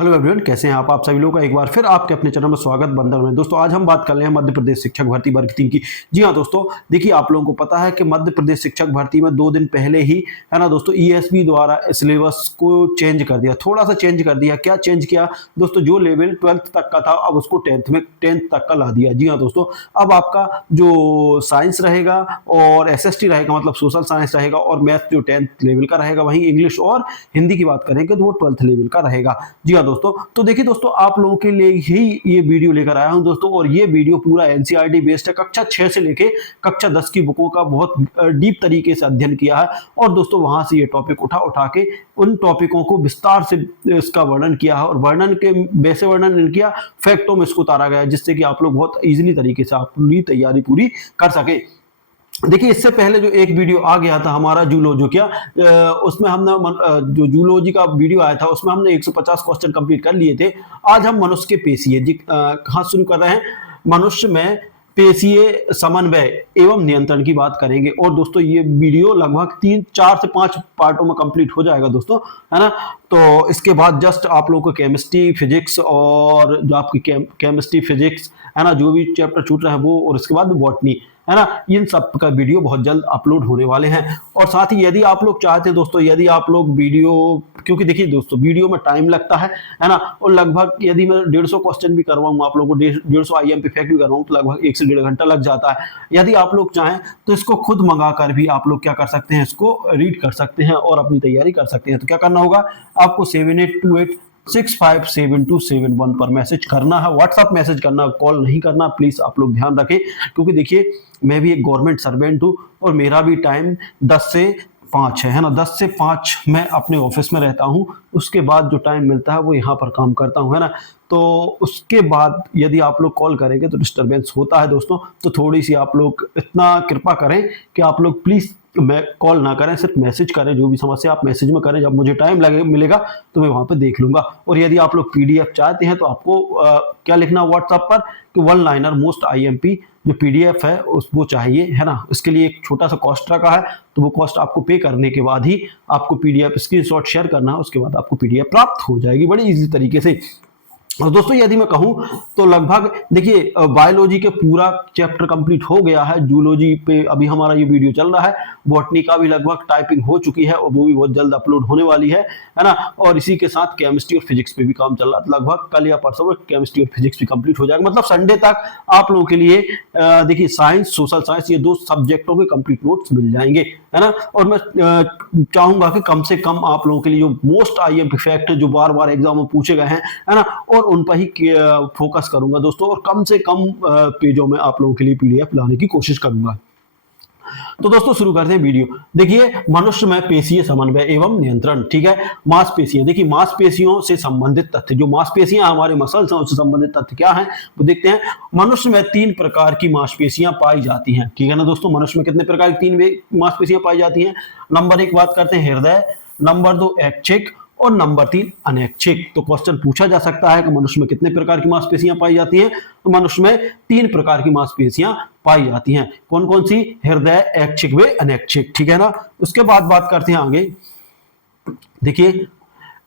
Hello everyone, कैसे हैं आप सभी लोग का एक बार फिर आपके अपने चैनल में स्वागत बंदर में। दोस्तों आज हम बात कर रहे हैं मध्य प्रदेश शिक्षक भर्ती वर्ग 3 की। जी हाँ दोस्तों, देखिए आप लोगों को पता है कि मध्य प्रदेश शिक्षक भर्ती में 2 दिन पहले ही है ना दोस्तों ईएसबी द्वारा सिलेबस को चेंज कर दिया, थोड़ा सा चेंज कर दिया। क्या चेंज किया दोस्तों? जो लेवल 12th तक का था अब उसको 10th तक का ला दिया। जी हाँ दोस्तों, अब आपका जो साइंस रहेगा और एसएसटी रहेगा, मतलब सोशल साइंस रहेगा, और मैथ जो 10th लेवल का रहेगा, वहीं इंग्लिश और हिंदी की बात करेंगे तो वो 12th लेवल का रहेगा। जी हाँ दोस्तों, तो देखिए दोस्तों आप लोगों के लिए ही ये वीडियो लेकर आया हूं दोस्तों, और ये वीडियो पूरा एनसीईआरटी बेस्ड है। कक्षा 6 से लेके कक्षा 10 की बुकों का बहुत डीप तरीके से अध्ययन किया है, और दोस्तों वहां से ये टॉपिक उठा के उन टॉपिकों को विस्तार से इसका वर्णन किया है, और वर्णन के वैसे वर्णन नहीं किया, फैक्टों में इसको उतारा गया है, जिससे कि आप लोग बहुत इजीली तरीके से अपनी तैयारी पूरी कर सके। देखिए इससे पहले जो एक वीडियो आ गया था हमारा जूलॉजी क्या, उसमें हमने जो जूलॉजी का वीडियो आया था उसमें हमने 150 क्वेश्चन कंप्लीट कर लिए थे। आज हम मनुष्य के पेशीय जी कहाँ शुरू कर रहे हैं, मनुष्य में पेशीय समन्वय एवं नियंत्रण की बात करेंगे। और दोस्तों ये वीडियो लगभग 4 से 5 पार्टों में कंप्लीट हो जाएगा दोस्तों, है ना। तो इसके बाद जस्ट आप लोगों को केमिस्ट्री फिजिक्स और जो आपकी केमिस्ट्री फिजिक्स है ना, जो भी चैप्टर छूट रहे हैं वो, और इसके बाद बॉटनी है ना, इन सब का वीडियो बहुत जल्द अपलोड होने वाले हैं। और साथ ही यदि आप लोग चाहते हैं दोस्तों, यदि आप लोग वीडियो, क्योंकि देखिए दोस्तों वीडियो में टाइम लगता है ना, और लगभग यदि मैं 150 क्वेश्चन भी करवाऊँ आप लोगों को, 150 आईएमपी फैक्ट भी करवाऊँ तो लगभग 1 से 1.5 घंटा लग जाता है। यदि आप लोग चाहें तो इसको खुद मंगा कर भी आप लोग क्या कर सकते हैं, इसको रीड कर सकते हैं और अपनी तैयारी कर सकते हैं। तो क्या करना होगा, आपको 7828657271 पर मैसेज करना है, व्हाट्सएप मैसेज करना, कॉल नहीं करना। प्लीज आप लोग ध्यान रखें, क्योंकि देखिए मैं भी एक गवर्नमेंट सर्वेंट हूँ और मेरा भी टाइम 10 से 5 है ना, 10 से 5 मैं अपने ऑफिस में रहता हूँ। उसके बाद जो टाइम मिलता है वो यहाँ पर काम करता हूँ, है ना। तो उसके बाद यदि आप लोग कॉल करेंगे तो डिस्टरबेंस होता है दोस्तों, तो थोड़ी सी आप लोग इतना कृपा करें कि आप लोग प्लीज मैं कॉल ना करें, सिर्फ मैसेज करें। जो भी समस्या आप मैसेज में करें, जब मुझे टाइम लगे मिलेगा तो मैं वहां पे देख लूंगा। और यदि आप लोग पीडीएफ चाहते हैं तो आपको क्या लिखना व्हाट्सएप पर कि 1 लाइनर मोस्ट आईएमपी जो पीडीएफ है उस वो चाहिए, है ना। इसके लिए एक छोटा सा कॉस्ट रखा है, तो वो कॉस्ट आपको पे करने के बाद ही आपको पीडीएफ स्क्रीनशॉट शेयर करना है, उसके बाद आपको पीडीएफ प्राप्त हो जाएगी बड़ी इजी तरीके से। और दोस्तों यदि मैं कहूं तो लगभग देखिए बायोलॉजी के पूरा चैप्टर कंप्लीट हो गया है, जूलॉजी पे अभी हमारा ये वीडियो चल रहा है, बॉटनी का भी लगभग टाइपिंग हो चुकी है और वो भी बहुत जल्द अपलोड होने वाली है ना। और इसी के साथ केमिस्ट्री और फिजिक्स पे भी काम चल रहा है, लगभग कल या परसों में केमिस्ट्री और फिजिक्स भी कंप्लीट हो जाएगा। मतलब संडे तक आप लोगों के लिए देखिए साइंस सोशल साइंस ये 2 सब्जेक्टों के कंप्लीट नोट्स मिल जाएंगे, है ना। और मैं चाहूंगा कि कम से कम आप लोगों के लिए जो मोस्ट आईएमपी फैक्ट जो बार बार एग्जाम में पूछे गए हैं, है ना, और उन पर ही फोकस करूंगा दोस्तों, और कम से कम पेजों में आप लोगों के लिए पीडीएफ लाने की कोशिश करूंगा। तो दोस्तों शुरू करते हैं वीडियो। देखिए मनुष्य में पेशीय समन्वय एवं नियंत्रण, ठीक है। मांसपेशियां, देखिए मांसपेशियों से संबंधित तथ्य, जो मांसपेशियां हमारे मसल्स हैं उससे संबंधित तथ्य क्या हैं वो देखते हैं। मनुष्य में 3 प्रकार की मांसपेशियां पाई जाती हैं, ठीक है ना दोस्तों। मनुष्य में कितने प्रकार की 3 मांसपेशियां पाई जाती हैं? नंबर 1 बात करते हैं हृदय, नंबर 2 ऐच्छिक, और नंबर 3 अनैच्छिक। तो क्वेश्चन पूछा जा सकता है कि मनुष्य में कितने प्रकार की मांसपेशियां पाई जाती हैं, तो मनुष्य में 3 प्रकार की मांसपेशियां पाई जाती हैं। कौन कौन सी? हृदय, ऐच्छिक व अनैच्छिक, ठीक है ना। उसके बाद बात करते हैं आगे। देखिए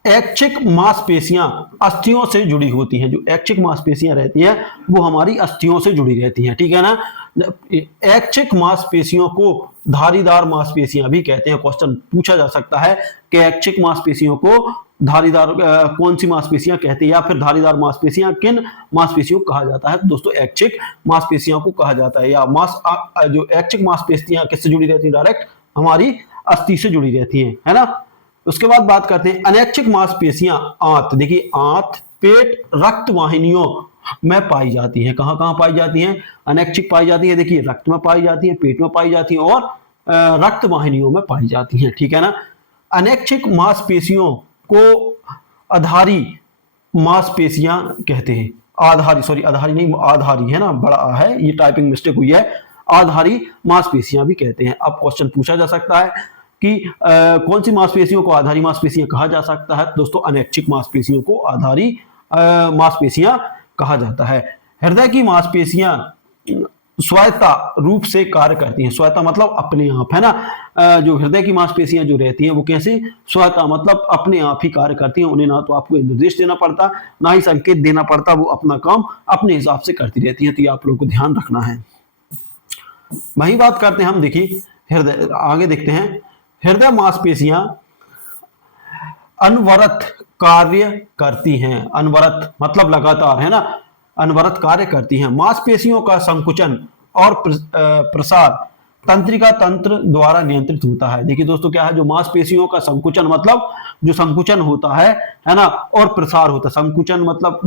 ऐच्छिक मांसपेशियां अस्थियों से जुड़ी होती हैं, जो ऐच्छिक मांसपेशियां रहती है वो हमारी अस्थियों से जुड़ी रहती हैं, ठीक है ना। ऐच्छिक मांसपेशियों को धारीदार मांसपेशियां भी कहते हैं। क्वेश्चन पूछा जा सकता है कि ऐच्छिक मांसपेशियों को धारीदार कौन सी मांसपेशियां कहते हैं, या फिर धारीदार मांसपेशियां किन मांसपेशियों को कहा जाता है? तो दोस्तों ऐच्छिक मांसपेशियों को कहा जाता है, या जो ऐच्छिक मांसपेशियां किससे जुड़ी रहती है? डायरेक्ट हमारी अस्थि से जुड़ी रहती है ना। उसके बाद बात करते हैं अनैच्छिक मांसपेशियां आंत, देखिए आंत, पेट, रक्त वाहिनियों में पाई जाती हैं। कहां कहां पाई जाती हैं? अनैच्छिक पाई जाती है, देखिए रक्त में पाई जाती है, पेट में पाई जाती है, और रक्त वाहिनियों में पाई जाती हैं, ठीक है ना। अनैच्छिक मांसपेशियों को आधारी मांसपेशियां कहते हैं। आधारी नहीं, आधारी है ना, बड़ा है, ये टाइपिंग मिस्टेक हुई है। आधारी मांसपेशियां भी कहते हैं। अब क्वेश्चन पूछा जा सकता है कि कौन सी मांसपेशियों को आधारी मांसपेशियां कहा जा सकता है? दोस्तों अनैच्छिक मांसपेशियों को आधारी मांसपेशियां कहा जाता है। हृदय की मांसपेशियां स्वायत्ता रूप से कार्य करती हैं। स्वायत्ता मतलब अपने आप, है ना। जो हृदय की मांसपेशियां जो रहती हैं वो कैसे, स्वायत्ता मतलब अपने आप ही कार्य करती हैं। उन्हें ना तो आपको निर्देश देना पड़ता, ना ही संकेत देना पड़ता, वो अपना काम अपने हिसाब से करती रहती हैं। तो ये आप लोगों को ध्यान रखना है। वही बात करते हैं हम, देखिए हृदय, आगे देखते हैं। हृदय मांसपेशियां अनवरत कार्य करती हैं। अनवरत मतलब लगातार, है ना, अनवरत कार्य करती हैं। मांसपेशियों का संकुचन और प्रसार तंत्रिका तंत्र द्वारा नियंत्रित होता है। देखिए दोस्तों क्या है, जो मांसपेशियों का संकुचन मतलब जो संकुचन होता है ना, और प्रसार होता है। संकुचन मतलब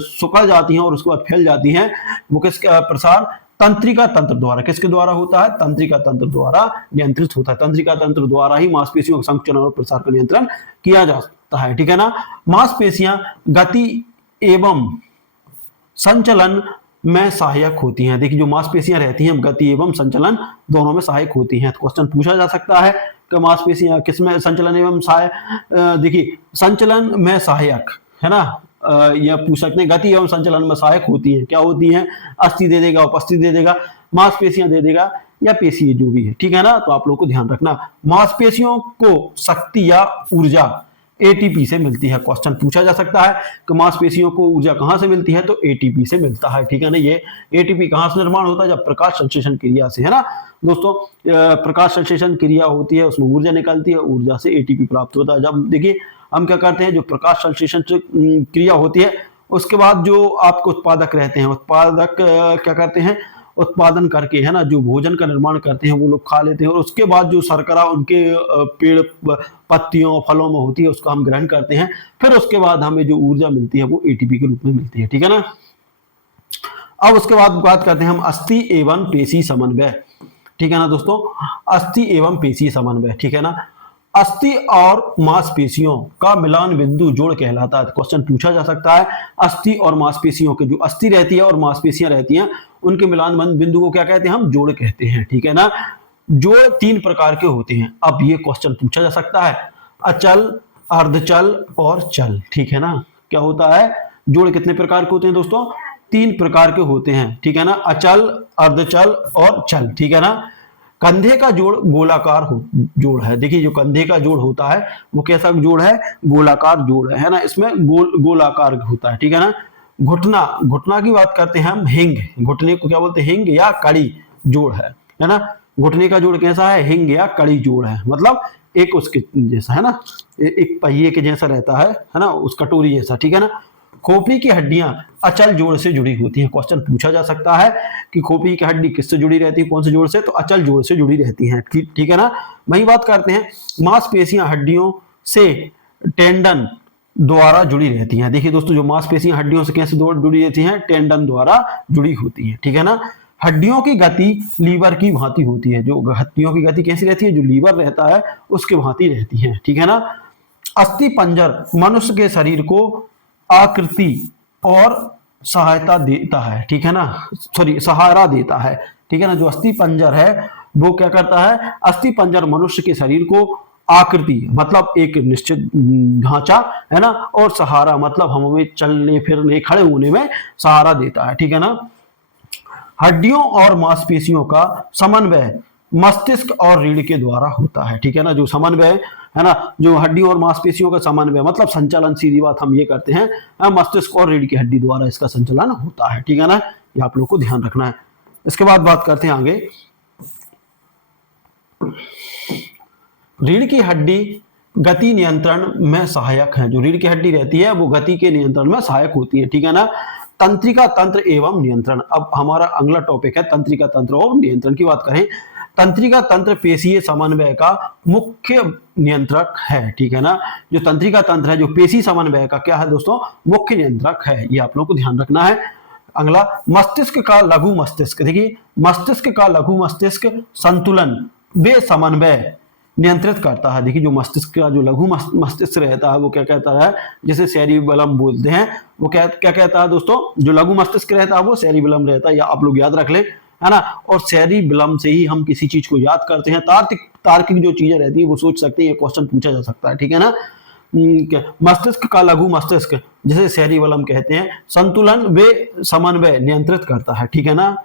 सिकुड़ जाती हैं और उसके बाद फैल जाती हैं। वो किसका प्रसार, तंत्रिका तंत्र द्वारा, किसके द्वारा होता है, तंत्रिका तंत्र द्वारा नियंत्रित होता है। तंत्रिका तंत्र द्वारा ही मांसपेशियों का संकुचन और प्रसार का नियंत्रण किया जाता है, ठीक है ना। मांसपेशियां गति एवं संचलन में सहायक होती हैं। देखिए जो मांसपेशियां रहती हैं गति एवं संचलन दोनों में सहायक होती हैं। तो क्वेश्चन पूछा जा सकता है कि मांसपेशियां किसमें संचलन एवं सहायक, देखिए संचलन में सहायक, है ना, यह पूछ सकते हैं। गति एवं संचलन में सहायक होती हैं, क्या होती हैं, अस्थि दे देगा, उपस्थिति दे देगा, मांसपेशियां दे देगा, या पेशी जो भी है, ठीक है ना। तो आप लोगों को ध्यान रखना, मांसपेशियों को शक्ति या ऊर्जा एटीपी से मिलती है। क्वेश्चन पूछा जा सकता है कि मांसपेशियों को ऊर्जा कहां से मिलती है, तो एटीपी से मिलता है, ठीक है ना। ये एटीपी कहां से निर्माण होता है, जब प्रकाश संश्लेषण क्रिया से, है ना दोस्तों। प्रकाश संश्लेषण क्रिया होती है, उसमें ऊर्जा निकलती है, ऊर्जा से एटीपी प्राप्त होता है। जब देखिए हम क्या करते हैं, जो प्रकाश संश्लेषण क्रिया होती है उसके बाद जो आपको उत्पादक रहते हैं, उत्पादक क्या करते हैं, उत्पादन करके, है ना, जो भोजन का निर्माण करते हैं वो लोग खा लेते हैं, और उसके बाद जो शर्करा उनके पेड़ पत्तियों फलों में होती है उसको हम ग्रहण करते हैं। फिर उसके बाद हमें जो ऊर्जा मिलती है वो एटीपी के रूप में मिलती है, ठीक है ना। अब उसके बाद बात करते हैं हम अस्थि एवं पेशी समन्वय, ठीक है ना दोस्तों। अस्थि एवं पेशी समन्वय, ठीक है ना। अस्थि और मांसपेशियों का मिलान बिंदु जोड़ कहलाता है। क्वेश्चन पूछा जा सकता है, अस्थि और मांसपेशियों के, जो अस्थि रहती है और मांसपेशियां रहती हैं उनके मिलान बिंदु को क्या कहते हैं, हम जोड़ कहते हैं, ठीक है ना। जोड़ 3 प्रकार के होते हैं। अब ये क्वेश्चन पूछा जा सकता है, अचल, अर्धचल और चल, ठीक है ना। क्या होता है, जोड़ कितने प्रकार के होते हैं दोस्तों, 3 प्रकार के होते हैं, ठीक है ना। अचल, अर्धचल और चल, ठीक है ना। कंधे का जोड़ गोलाकार जोड़ है। देखिए जो कंधे का जोड़ होता है वो कैसा जोड़ है, गोलाकार जोड़ है ना। इसमें गोलाकार होता है, ठीक है ना। घुटना, घुटना की बात करते हैं हम, हिंग, घुटने को क्या बोलते हैं, हिंग या कड़ी जोड़ है ना। घुटने का जोड़ कैसा है, हिंग या कड़ी जोड़ है, मतलब एक उसके जैसा, है ना, एक पहिए के जैसा रहता है ना, उस कटोरी जैसा, ठीक है ना। खोपड़ी की हड्डियां अचल जोड़ से जुड़ी होती हैं। क्वेश्चन पूछा जा सकता है कि खोपड़ी की हड्डी किससे जुड़ी रहती है, कौन से जोड़ से, तो अचल जोड़ से जुड़ी रहती हैं, ठीक है ना। वही बात करते हैं, मांसपेशियां हड्डियों से टेंडन द्वारा जुड़ी रहती हैं। देखिए दोस्तों जो मांसपेशियां हड्डियों से कैसे जुड़ी रहती हैं, टेंडन द्वारा जुड़ी होती हैं, ठीक है ना। हड्डियों की गति लीवर की भांति होती है। जो हड्डियों की गति कैसी रहती है, जो लीवर रहता है उसके भांति रहती है, ठीक है ना। अस्थि पंजर मनुष्य के शरीर को आकृति और सहायता देता है, ठीक है ना, सॉरी सहारा देता है, ठीक है ना। जो अस्थि पंजर है वो क्या करता है, अस्थि पंजर मनुष्य के शरीर को आकृति मतलब एक निश्चित ढांचा, है ना, और सहारा मतलब हमें चलने फिरने खड़े होने में सहारा देता है, ठीक है ना। हड्डियों और मांसपेशियों का समन्वय मस्तिष्क और रीढ़ के द्वारा होता है, ठीक है ना। जो समन्वय है ना, जो हड्डियों और मांसपेशियों का समन्वय मतलब संचालन, सीधी बात हम ये करते हैं, मस्तिष्क और रीढ़ की हड्डी द्वारा इसका संचालन होता है, ठीक है ना। ये आप लोग को ध्यान रखना है। इसके बाद बात करते हैं आगे, रीढ़ की हड्डी गति नियंत्रण में सहायक है। जो रीढ़ की हड्डी रहती है वो गति के नियंत्रण में सहायक होती है, ठीक है ना। तंत्रिका तंत्र एवं नियंत्रण, अब हमारा अगला टॉपिक है तंत्रिका तंत्र और नियंत्रण की बात करें। तंत्रिका तंत्र पेशीय समन्वय का मुख्य नियंत्रक है, ठीक है ना। जो तंत्रिका तंत्र है जो पेशी समन्वय का क्या है दोस्तों, मुख्य नियंत्रक है, ये आप लोगों को ध्यान रखना है। अगला मस्तिष्क का लघु मस्तिष्क, देखिए मस्तिष्क का लघु मस्तिष्क संतुलन वे समन्वय नियंत्रित करता है। देखिए जो मस्तिष्क का जो लघु मस्तिष्क रहता है वो क्या कहता है, जिसे सेरिबेलम बोलते हैं, वो क्या क्या कहता है दोस्तों, जो लघु मस्तिष्क रहता है वो सेरिबेलम रहता है, या आप लोग याद रख ले, है ना। और सेरिबेलम से ही हम किसी चीज को याद करते हैं, तार्किक जो चीजें रहती है वो सोच सकते हैं, ये क्वेश्चन पूछा जा सकता है, ठीक है ना। मस्तिष्क का लघु मस्तिष्क जिसे सेरिबेलम कहते हैं संतुलन वे समन्वय नियंत्रित करता है, ठीक है ना।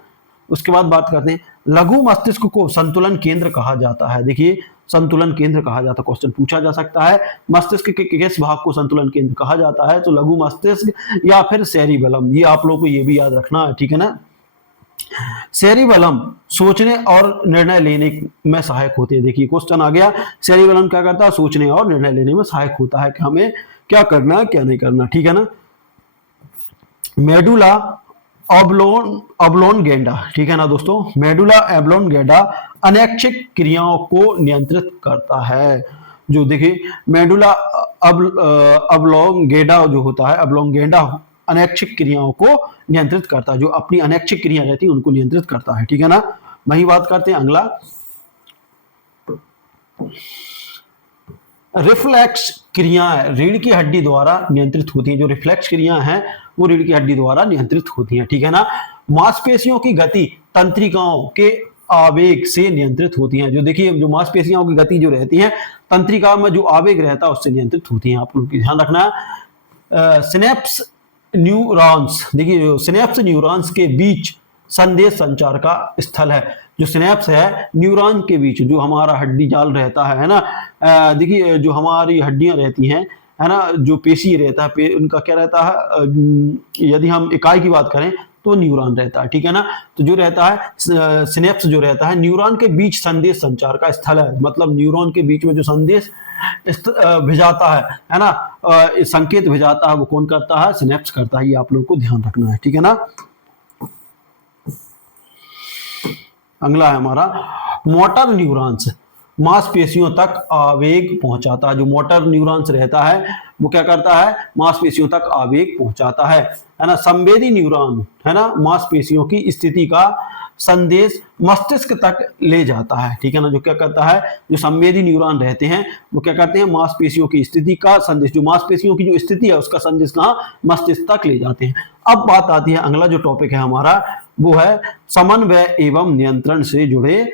उसके बाद बात करते हैं लघु मस्तिष्क को संतुलन केंद्र कहा जाता है। देखिए संतुलन केंद्र कहा जाता है, क्वेश्चन पूछा जा सकता है मस्तिष्क के किस भाग को संतुलन केंद्र कहा जाता है, तो लघु मस्तिष्क या फिर सेरिबेलम, ये आप लोगों को ये भी याद रखना है, ठीक है ना। सेरिबेलम सोचने और निर्णय लेने में सहायक होते हैं। देखिए क्वेश्चन आ गया, सेरिबेलम क्या करता है, सोचने और निर्णय लेने में सहायक होता है कि हमें क्या करना है क्या नहीं करना, ठीक है ना। मेडुला ऑब्लोंगेंडा, ठीक है ना दोस्तों, मेडुला ऑब्लोंगेंडा अनैच्छिक क्रियाओं को नियंत्रित करता है। जो देखिए मेडुला ऑब्लोंगेंडा जो होता है, ऑब्लोंगेंडा अनैच्छिक क्रियाओं को नियंत्रित करता है, जो अपनी अनैच्छिक क्रिया रहती है उनको नियंत्रित करता है, ठीक है ना। वही बात करते हैं अगला, रिफ्लेक्स क्रियाएं रीढ़ की हड्डी द्वारा नियंत्रित होती हैं। जो रिफ्लेक्स क्रियाएं हैं वो रीढ़ की हड्डी द्वारा नियंत्रित होती हैं, ठीक है ना। मांसपेशियों की गति तंत्रिकाओं के आवेग से नियंत्रित होती हैं। जो देखिए जो मांसपेशियों की गति जो रहती है तंत्रिका में जो आवेग रहता है उससे नियंत्रित होती हैं। आप लोग ध्यान रखना है। सिनेप्स न्यूरॉन्स, देखिए सिनेप्स न्यूरॉन्स के बीच संदेश संचार का स्थल है। जो सिनेप्स है न्यूरॉन के बीच, जो हमारा हड्डी जाल रहता है ना, देखिए जो हमारी हड्डियां रहती हैं है ना, जो पेशी रहता है उनका क्या रहता है, यदि हम इकाई की बात करें तो न्यूरॉन रहता है, ठीक है ना। तो जो रहता है सिनेप्स जो रहता है न्यूरॉन के बीच संदेश संचार का स्थल है, मतलब न्यूरॉन के बीच में जो संदेश भेजाता है ना, संकेत भेजाता है वो कौन करता है, सिनेप्स करता है। ये आप लोगों को ध्यान रखना है, ठीक है ना। अगला है हमारा मोटर न्यूरॉन्स, मांसपेशियों तक आवेग पहुंचाता है। जो मोटर न्यूरॉन्स रहता है वो क्या करता है, मांसपेशियों तक आवेग पहुंचाता है ना। संवेदी न्यूरॉन है ना, मांसपेशियों की स्थिति का संदेश मस्तिष्क तक ले जाता है, ठीक है ना। जो क्या करता है, जो संवेदी न्यूरॉन रहते हैं वो क्या करते हैं, मांसपेशियों की स्थिति का संदेश, जो मांसपेशियों की जो स्थिति है उसका संदेश कहाँ, मस्तिष्क तक ले जाते हैं। अब बात आती है अगला जो टॉपिक है हमारा वो है समन्वय एवं नियंत्रण से जुड़े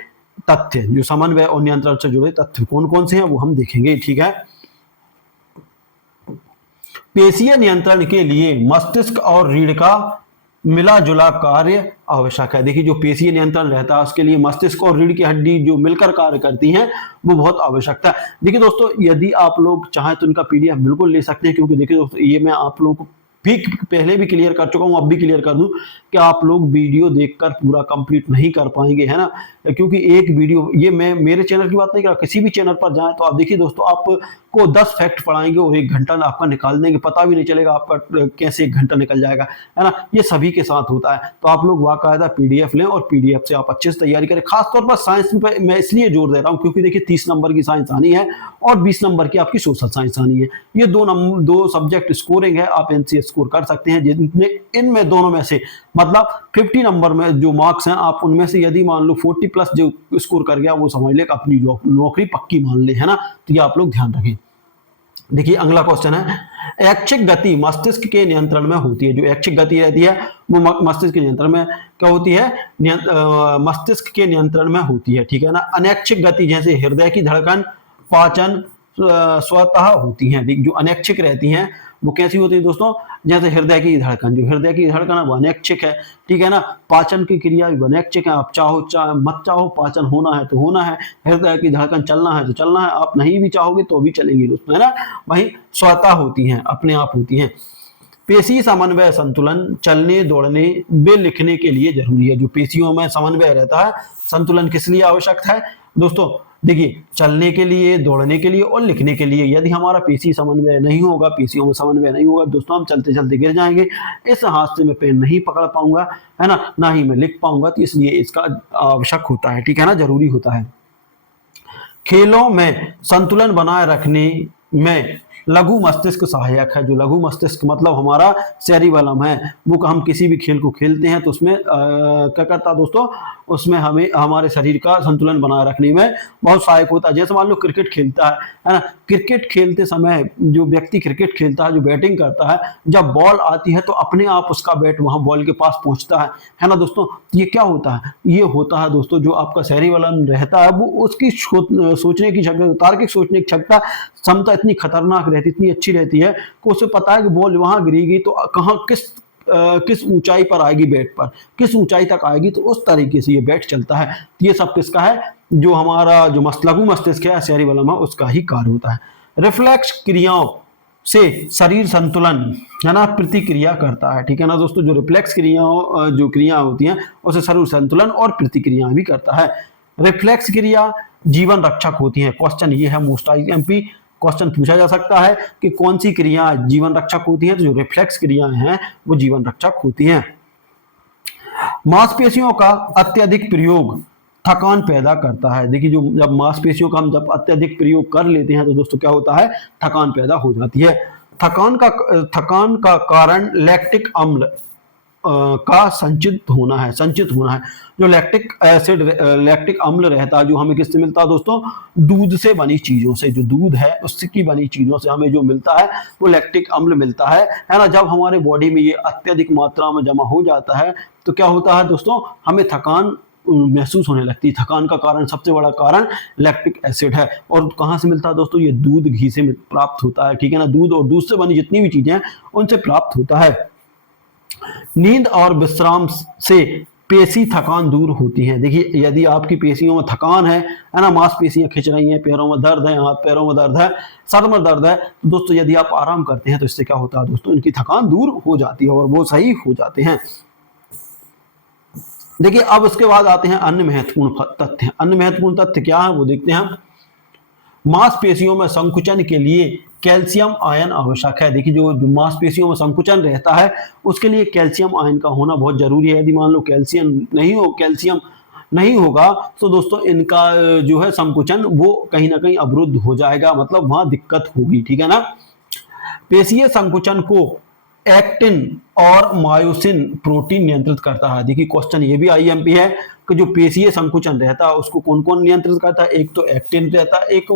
तथ्य। जो समन्वय और नियंत्रण से जुड़े तथ्य कौन कौन से हैं वो हम देखेंगे, ठीक है। पेशीय नियंत्रण के लिए मस्तिष्क और रीढ़ का मिला जुला कार्य आवश्यक है। देखिए जो पेशीय नियंत्रण रहता है उसके लिए मस्तिष्क और रीढ़ की हड्डी जो मिलकर कार्य करती हैं वो बहुत आवश्यकता है। देखिए दोस्तों यदि आप लोग चाहें तो इनका पीडीएफ बिल्कुल ले सकते हैं, क्योंकि देखिए दोस्तों ये मैं आप लोगों को भी पहले भी क्लियर कर चुका हूं, अब भी क्लियर कर दूं कि आप लोग वीडियो देखकर पूरा कंप्लीट नहीं कर पाएंगे, है ना। क्योंकि एक वीडियो, ये मैं मेरे चैनल की बात नहीं कर रहा, किसी भी चैनल पर जाएं तो आप देखिए दोस्तों आपको 10 फैक्ट पढ़ाएंगे और 1 घंटा आपका निकाल देंगे, पता भी नहीं चलेगा आपका कैसे 1 घंटा निकल जाएगा, है ना। ये सभी के साथ होता है। तो आप लोग बाकायदा पीडीएफ लें और पीडीएफ से आप अच्छे से तैयारी करें। खासतौर पर साइंस पर मैं इसलिए जोर दे रहा हूँ क्योंकि देखिए 30 नंबर की साइंस आनी है और 20 नंबर की आपकी सोशल साइंस आनी है। ये दो सब्जेक्ट स्कोरिंग है, आप एनसीए स्कोर कर सकते हैं जिनमें इनमें दोनों में से मतलब 50 नंबर में जो मार्क्स हैं आप उनमें से यदि मान लो 40 प्लस जो स्कोर कर गया वो समझ ले अपनी नौकरी पक्की मान ले, है ना। तो ये आप लोग ध्यान रखें। देखिए अगला क्वेश्चन है, ऐच्छिक गति मस्तिष्क के नियंत्रण में होती है। जो ऐच्छिक गति रहती है वो मस्तिष्क के नियंत्रण में क्या होती है, मस्तिष्क के नियंत्रण में होती है, ठीक है ना। अनैच्छिक गति जैसे हृदय की धड़कन, पाचन स्वतः होती हैं। जो अनैच्छिक रहती हैं वो कैसी होती है दोस्तों, जैसे हृदय की धड़कन, जो हृदय की धड़कन है वो अनैच्छिक है, ठीक है ना। पाचन की क्रिया भी अनैच्छिक है, आप चाहो मत चाहो पाचन होना है तो होना है, हृदय की धड़कन चलना है तो चलना है, आप नहीं भी चाहोगे तो भी चलेंगी दोस्तों, है ना। वही स्वतः होती हैं, अपने आप होती हैं। पेशी समन्वय संतुलन चलने दौड़ने व लिखने के लिए जरूरी है। जो पेशियों में समन्वय रहता है, संतुलन किस लिए आवश्यक है दोस्तों, देखिए चलने के लिए, दौड़ने के लिए और लिखने के लिए। यदि हमारा पेशी समन्वय नहीं होगा, पेशियों में समन्वय नहीं होगा दोस्तों, हम चलते चलते गिर जाएंगे, इस हाथ से मैं पेन नहीं पकड़ पाऊंगा, है ना ही मैं लिख पाऊंगा। तो इसलिए इसका आवश्यक होता है, ठीक है ना, जरूरी होता है। खेलों में संतुलन बनाए रखने में लघु मस्तिष्क सहायक है। जो लघु मस्तिष्क मतलब हमारा सेरिबेलम है, वो हम किसी भी खेल को खेलते हैं तो उसमें क्या करता है दोस्तों, उसमें हमें हमारे शरीर का संतुलन बनाए रखने में बहुत सहायक होता है। जैसे मान लो क्रिकेट खेलता है ना, क्रिकेट खेलते समय जो व्यक्ति क्रिकेट खेलता है, जो बैटिंग करता है, जब बॉल आती है तो अपने आप उसका बैट वहां बॉल के पास पहुंचता है ना दोस्तों। ये क्या होता है, ये होता है दोस्तों जो आपका सेरिबेलम रहता है वो उसकी सोचने की क्षमता, तार्किक सोचने की क्षमता इतनी खतरनाक रहती, इतनी अच्छी रहती है कि उसे पता है कि बॉल वहां गिरेगी तो कहाँ किस किस ऊंचाई पर आएगी बेड पर, किस ऊंचाई तक आएगी, तो उस तरीके से ये बेड चलता है। ये सब किसका है, जो हमारा जो लघु मस्तिष्क है, सेरिबेलम है, उसका ही कार्य होता है। रिफ्लेक्स क्रियाओं से शरीर संतुलन है ना प्रतिक्रिया करता है, ठीक है ना दोस्तों। जो रिफ्लेक्स क्रियाओं जो क्रिया होती हैं उससे शरीर संतुलन और प्रतिक्रिया भी करता है। रिफ्लेक्स क्रिया जीवन रक्षक होती है। क्वेश्चन ये है, मोस्ट आईएमपी क्वेश्चन पूछा जा सकता है कि कौन सी क्रिया जीवन रक्षक होती हैं, तो जो रिफ्लेक्स क्रियाएं हैं वो जीवन रक्षक होती हैं। मांसपेशियों का अत्यधिक प्रयोग थकान पैदा करता है। देखिए, जो जब मांसपेशियों का हम जब अत्यधिक प्रयोग कर लेते हैं तो दोस्तों क्या होता है, थकान पैदा हो जाती है। थकान का कारण लैक्टिक अम्ल का संचित होना है। जो लैक्टिक अम्ल रहता है, जो हमें किससे मिलता है दोस्तों, दूध से बनी चीजों से। जो दूध है उसकी बनी चीजों से हमें जो मिलता है वो लैक्टिक अम्ल मिलता है ना। जब हमारे बॉडी में ये अत्यधिक मात्रा में जमा हो जाता है तो क्या होता है दोस्तों, हमें थकान महसूस होने लगती है। थकान का कारण, सबसे बड़ा कारण लैक्टिक एसिड है। और कहाँ से मिलता है दोस्तों, ये दूध घी से प्राप्त होता है, ठीक है ना। दूध और दूध से बनी जितनी भी चीजें हैं उनसे प्राप्त होता है। नींद और विश्राम से पेशी थकान दूर होती है। देखिए, यदि आपकी पेशियों में थकान है ना, मांसपेशियां खिंच रही हैं, पैरों में दर्द है, हाथ पैरों में दर्द है, सर में दर्द है, तो दोस्तों यदि आप आराम करते हैं तो इससे क्या होता है दोस्तों, इनकी थकान दूर हो जाती है और वो सही हो जाते हैं। देखिए, अब उसके बाद आते हैं अन्य महत्वपूर्ण तथ्य। अन्य महत्वपूर्ण तथ्य क्या है वो देखते हैं। मांसपेशियों में संकुचन के लिए कैल्शियम आयन आवश्यक है। देखिए, जो मांसपेशियों में संकुचन रहता है उसके लिए कैल्शियम आयन का होना बहुत जरूरी है। यदि मान लो कैल्शियम नहीं होगा तो दोस्तों इनका जो है संकुचन वो कहीं ना कहीं अवरुद्ध हो जाएगा, मतलब वहां दिक्कत होगी, ठीक है ना। पेशीय संकुचन को एक्टिन और मायोसिन प्रोटीन नियंत्रित करता है। देखिए, क्वेश्चन ये भी आईएमपी है कि जो पेशीय संकुचन रहता है उसको कौन कौन नियंत्रित करता है। एक तो एक्टिन रहता है, एक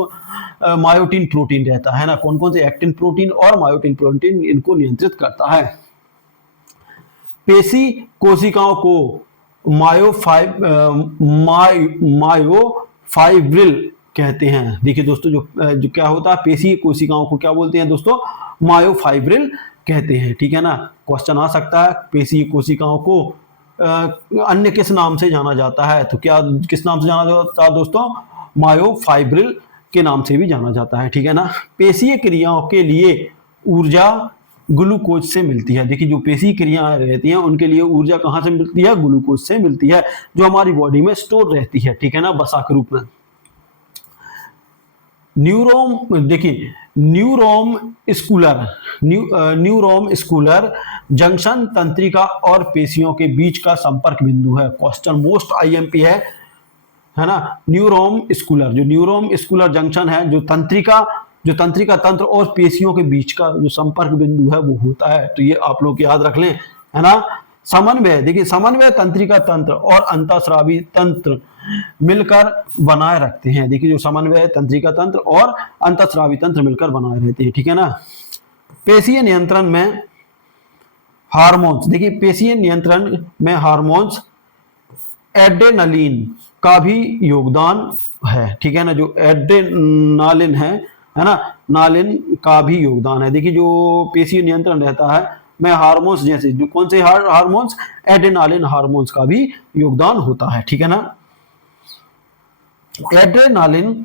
मायोटिन प्रोटीन रहता है ना। कौन कौन से एक्टिन प्रोटीन और मायोटिन प्रोटीन इनको नियंत्रित करता है। पेशी कोशिकाओं को मायोफाइब्रिल कहते हैं। देखिए दोस्तों, जो क्या होता है, पेशी कोशिकाओं को क्या बोलते हैं दोस्तों, मायोफाइब्रिल कहते हैं, ठीक है ना। क्वेश्चन आ सकता है, पेशी कोशिकाओं को अन्य किस नाम से जाना जाता है, तो क्या किस नाम से जाना जाता है दोस्तों, मायोफाइब्रिल के नाम से भी जाना जाता है, ठीक है ना। पेशीय क्रियाओं के लिए ऊर्जा ग्लूकोज से मिलती है। देखिए, जो पेशी क्रियाएं रहती हैं उनके लिए ऊर्जा कहाँ से मिलती है, ग्लूकोज से मिलती है, जो हमारी बॉडी में स्टोर रहती है, ठीक है ना, वसा के रूप में। देखिए, न्यूरोम स्कूलर जंक्शन तंत्रिका और पेशियों के बीच का संपर्क बिंदु है। क्वेश्चन मोस्ट आईएमपी है ना। न्यूरोम स्कूलर जंक्शन है, जो तंत्रिका तंत्र और पेशियों के बीच का जो संपर्क बिंदु है वो होता है। तो ये आप लोग याद रख लें, है ना। समन्वय, देखिए समन्वय तंत्रिका तंत्र और अंतःस्रावी तंत्र मिलकर बनाए रखते हैं। देखिए, जो समन्वय तंत्रिका तंत्र और अंतःस्रावी तंत्र मिलकर बनाए रहते हैं, ठीक है ना। पेशीय नियंत्रण में हार्मोन्स, देखिए पेशीय नियंत्रण में हार्मोन्स एड्रेनालिन का भी योगदान है, ठीक है ना। जो एड्रेनालिन है ना, नालिन का भी योगदान है। देखिए, जो पेशीय नियंत्रण रहता है में हार्मोन्स जैसे जो कौन से हार्मोन्स, एड्रेनालिन हार्मोन्स का भी योगदान होता है, ठीक है ना। एड्रेनालिन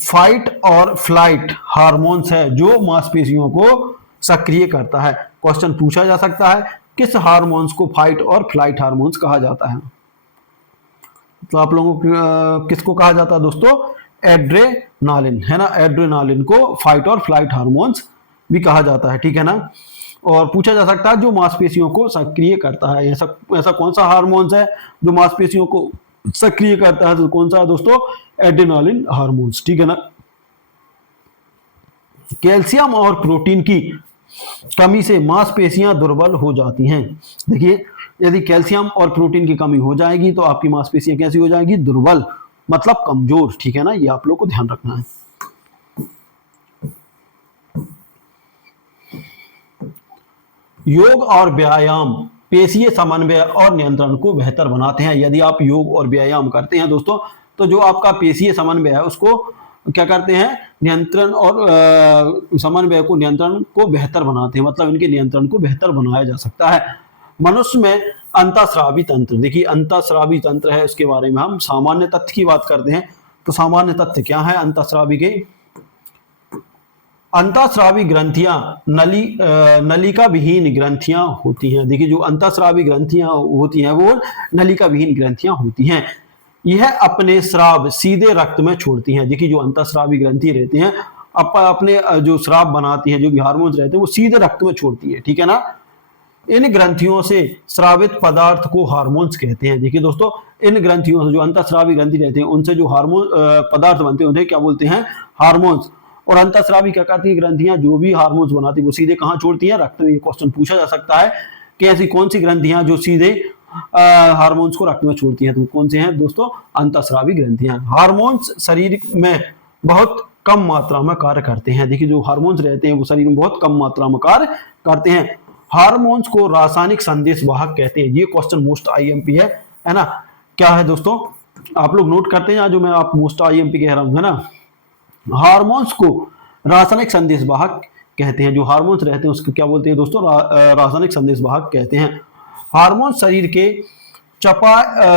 फाइट और फ्लाइट हार्मोन्स है जो मांसपेशियों को सक्रिय करता है। क्वेश्चन पूछा जा सकता है, किस हार्मोन्स को फाइट और फ्लाइट हार्मोन्स कहा जाता है, तो आप लोगों को किसको कहा जाता है दोस्तों, एड्रेनालिन, है ना। एड्रेनालिन को फाइट और फ्लाइट हार्मोन्स भी कहा जाता है, ठीक है ना। और पूछा जा सकता है, जो मांसपेशियों को सक्रिय करता है, ऐसा कौन सा हार्मोन्स है जो मांसपेशियों को सक्रिय करता है, तो कौन सा है दोस्तों, एड्रेनालिन हार्मोन्स, ठीक है ना। कैल्शियम और प्रोटीन की कमी से मांसपेशियां दुर्बल हो जाती हैं। देखिए, यदि कैल्शियम और प्रोटीन की कमी हो जाएगी तो आपकी मांसपेशियां कैसी हो जाएगी, दुर्बल, मतलब कमजोर, ठीक है ना। ये आप लोग को ध्यान रखना है। योग और व्यायाम पेशीय समन्वय और नियंत्रण को बेहतर बनाते हैं। यदि आप योग और व्यायाम करते हैं दोस्तों, तो जो आपका पेशीय समन्वय है उसको क्या करते हैं, नियंत्रण और समन्वय को, नियंत्रण को बेहतर बनाते हैं, मतलब इनके नियंत्रण को बेहतर बनाया जा सकता है। मनुष्य में अंतःस्रावी तंत्र, देखिए अंतःस्रावी तंत्र है, उसके बारे में हम सामान्य तथ्य की बात करते हैं। तो सामान्य तथ्य क्या है अंतःस्रावी के? अंतःस्रावी ग्रंथियां नलिका विहीन ग्रंथियां होती हैं। देखिए जो अंतःस्रावी ग्रंथियां होती हैं वो नलिका विहीन ग्रंथियां होती हैं। यह अपने स्राव सीधे रक्त में छोड़ती हैं। देखिए जो अंतःस्रावी ग्रंथि रहती हैं अपने जो स्राव बनाती है, जो भी हार्मोन्स रहते हैं वो सीधे रक्त में छोड़ती है, ठीक है ना। इन ग्रंथियों से स्रावित पदार्थ को हार्मोन्स कहते हैं। देखिए दोस्तों इन ग्रंथियों से, जो अंतःस्रावी ग्रंथि रहते हैं उनसे जो हार्मोन पदार्थ बनते हैं उन्हें क्या बोलते हैं? हार्मोन्स। और अंतःस्रावी क्या करती है ग्रंथियां, जो भी हार्मोन्स बनाती है वो सीधे कहाँ छोड़ती है? रक्त में। ये क्वेश्चन पूछा जा सकता है कि ऐसी कौन सी ग्रंथियां जो सीधे हार्मोन्स को रक्त में छोड़ती हैं, तो कौन से हैं दोस्तों? अंतःस्रावी ग्रंथियां। हार्मोन्स शरीर में बहुत कम मात्रा में कार्य करते हैं। देखिए जो हार्मोन्स रहते हैं वो शरीर में बहुत कम मात्रा में कार्य करते हैं। हार्मोन्स को रासायनिक संदेश वाहक कहते हैं। ये क्वेश्चन मोस्ट आईएमपी है ना। क्या है दोस्तों, आप लोग नोट करते हैं जो मैं आप मोस्ट आईएमपी कह रहा हूं, है ना। हार्मोन्स को रासायनिक संदेश वाहक कहते हैं। जो हार्मोन्स रहते हैं उसको क्या बोलते हैं दोस्तों? रासायनिक संदेश वाहक कहते हैं। हार्मोन शरीर के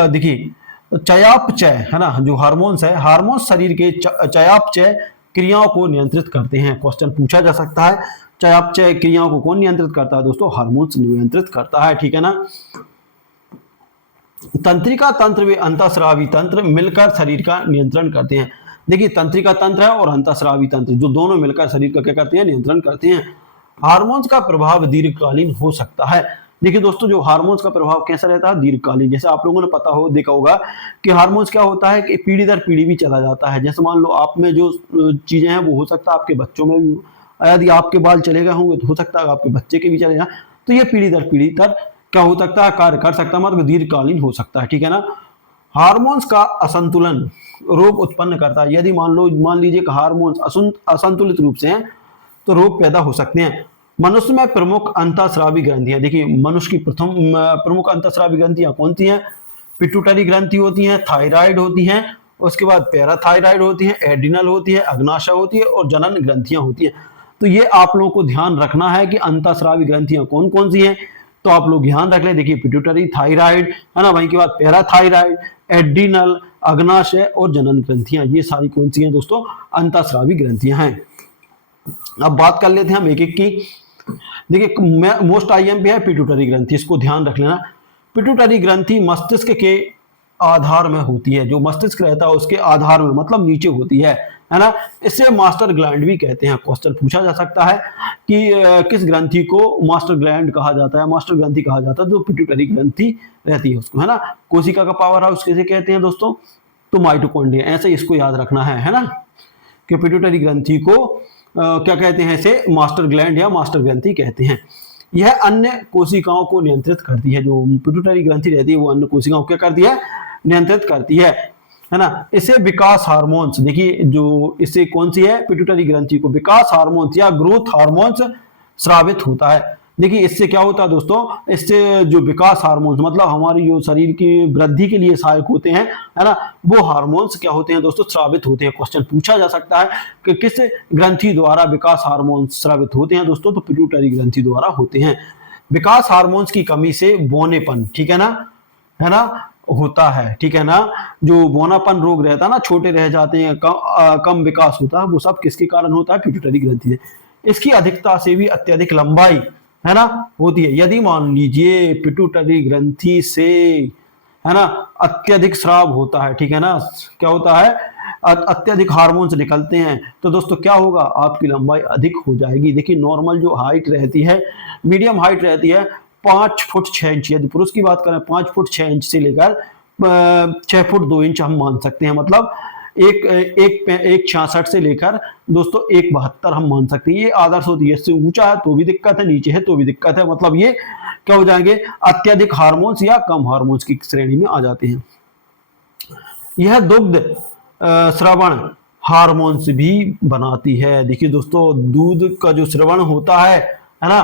देखिए चयापचय, है ना, जो हार्मोन्स है, हार्मोन शरीर के चयापचय क्रियाओं को नियंत्रित करते हैं। क्वेश्चन पूछा जा सकता है चयापचय क्रियाओं को कौन नियंत्रित करता है दोस्तों? हार्मोन्स नियंत्रित करता है, ठीक है ना। तंत्रिका तंत्र व अंतःस्रावी तंत्र मिलकर शरीर का नियंत्रण करते हैं। देखिए तंत्रिका तंत्र है और अंतःस्रावी तंत्र, जो दोनों मिलकर शरीर का क्या करते हैं? नियंत्रण करते हैं। हार्मोन्स का प्रभाव दीर्घकालीन हो सकता है। देखिए दोस्तों जो हार्मोन्स का प्रभाव कैसा रहता है? दीर्घकालीन। जैसे आप लोगों ने देखा होगा कि हार्मोन्स क्या होता है कि पीढ़ी दर पीढ़ी भी चला जाता है। जैसे मान लो आप में जो चीजें हैं वो हो सकता है आपके बच्चों में भी, यदि आपके बाल चले गए होंगे तो हो सकता है आपके बच्चे के भी चले जाए। तो ये पीढ़ी दर पीढ़ी तक क्या हो सकता है? कार्य कर सकता है, मतलब दीर्घकालीन हो सकता है, ठीक है ना। हार्मोन्स का असंतुलन रोग उत्पन्न करता है। यदि मान लीजिए कि हार्मोन्स असंतुलित रूप से हैं तो रोग पैदा हो सकते हैं। मनुष्य में प्रमुख अंतःस्रावी ग्रंथियां, देखिए मनुष्य की प्रमुख अंतःस्रावी ग्रंथियां कौन सी हैं? पिट्यूटरी ग्रंथि होती हैं, थायराइड होती हैं, उसके बाद पैराथायराइड होती है, एड्रिनल होती है, अग्नाशय होती है और जनन ग्रंथियां होती हैं। तो ये आप लोगों को ध्यान रखना है कि अंतःस्रावी ग्रंथियां कौन कौन सी हैं। तो आप लोग ध्यान रख लें, देखिए पिट्यूटरी, थायराइड, है ना, वहीं के बाद पैराथायराइड, एड्रिनल, अग्नाशय और जनन ग्रंथियां, ये सारी कौन सी हैं दोस्तों? अंतःस्रावी ग्रंथियां हैं। अब बात कर लेते हैं हम एक एक की। देखिए मोस्ट आईएमपी है पिट्यूटरी ग्रंथि, इसको ध्यान रख लेना। पिट्यूटरी ग्रंथि मस्तिष्क के आधार में होती है। जो मस्तिष्क रहता है उसके आधार में, मतलब नीचे होती है ना। इसे मास्टर ग्लैंड भी कहते हैं। क्वेश्चन पूछा जा सकता है कि किस ग्रंथि को मास्टर ग्लैंड कहा जाता है, मास्टर ग्रंथि कहा जाता है? जो पिट्यूटरी ग्रंथि रहती है उसको, है ना। कोशिका का पावर हाउस किसे कहते हैं दोस्तों? तो माइटोकॉन्ड्रिया। ऐसे इसको याद रखना है ना, कि पिट्यूटरी ग्रंथि को क्या कहते हैं? इसे मास्टर ग्लैंड या मास्टर ग्रंथि कहते हैं। यह अन्य कोशिकाओं को नियंत्रित करती है। जो पिट्यूटरी ग्रंथि रहती है वो अन्य कोशिकाओं को क्या करती है? नियंत्रित करती है ना। इसे विकास हार्मोन्स, देखिए जो इसे कौन सी है? पिट्यूटरी ग्रंथि को विकास हार्मोन्स या ग्रोथ हार्मोन्स स्रावित होता है। देखिए इससे क्या होता है दोस्तों? इससे जो विकास हार्मोन्स, मतलब हमारी जो शरीर की वृद्धि के लिए सहायक होते हैं, है ना, वो हार्मोन्स क्या होते हैं दोस्तों? स्रावित होते हैं। क्वेश्चन पूछा जा सकता है कि किस ग्रंथि द्वारा विकास हार्मोन्स स्रावित होते हैं दोस्तों? तो पिट्यूटरी ग्रंथि द्वारा होते हैं। विकास हार्मोन्स की कमी से बौनेपन, ठीक है ना, होता है, ठीक है ना। जो बौनापन रोग रहता है ना, छोटे रह जाते हैं, कम विकास होता है, वो सब किसके कारण होता है? पिट्यूटरी ग्रंथि से। इसकी अधिकता से भी अत्यधिक लंबाई, है ना, होती है। यदि मान लीजिए पिट्यूटरी ग्रंथि से, है ना, अत्यधिक स्राव होता है, ठीक है ना, क्या होता है? अत्यधिक हार्मोन्स निकलते हैं, तो दोस्तों क्या होगा? आपकी लंबाई अधिक हो जाएगी। देखिए नॉर्मल जो हाइट रहती है, मीडियम हाइट रहती है 5 फुट 6 इंच। यदि पुरुष की बात करें 5 फुट 6 इंच से लेकर 6 फुट 2 इंच हम मान सकते हैं। मतलब एक 66 से लेकर दोस्तों 172 हम मान सकते हैं। ये आदर्श होती है। इससे ऊंचा है तो भी दिक्कत है, नीचे है तो भी दिक्कत है। मतलब ये क्या हो जाएंगे? अत्यधिक हार्मोन्स या कम हार्मोन्स की श्रेणी में आ जाते हैं। यह दुग्ध श्रवण हार्मोन्स भी बनाती है। देखिए दोस्तों दूध का जो श्रवण होता है ना,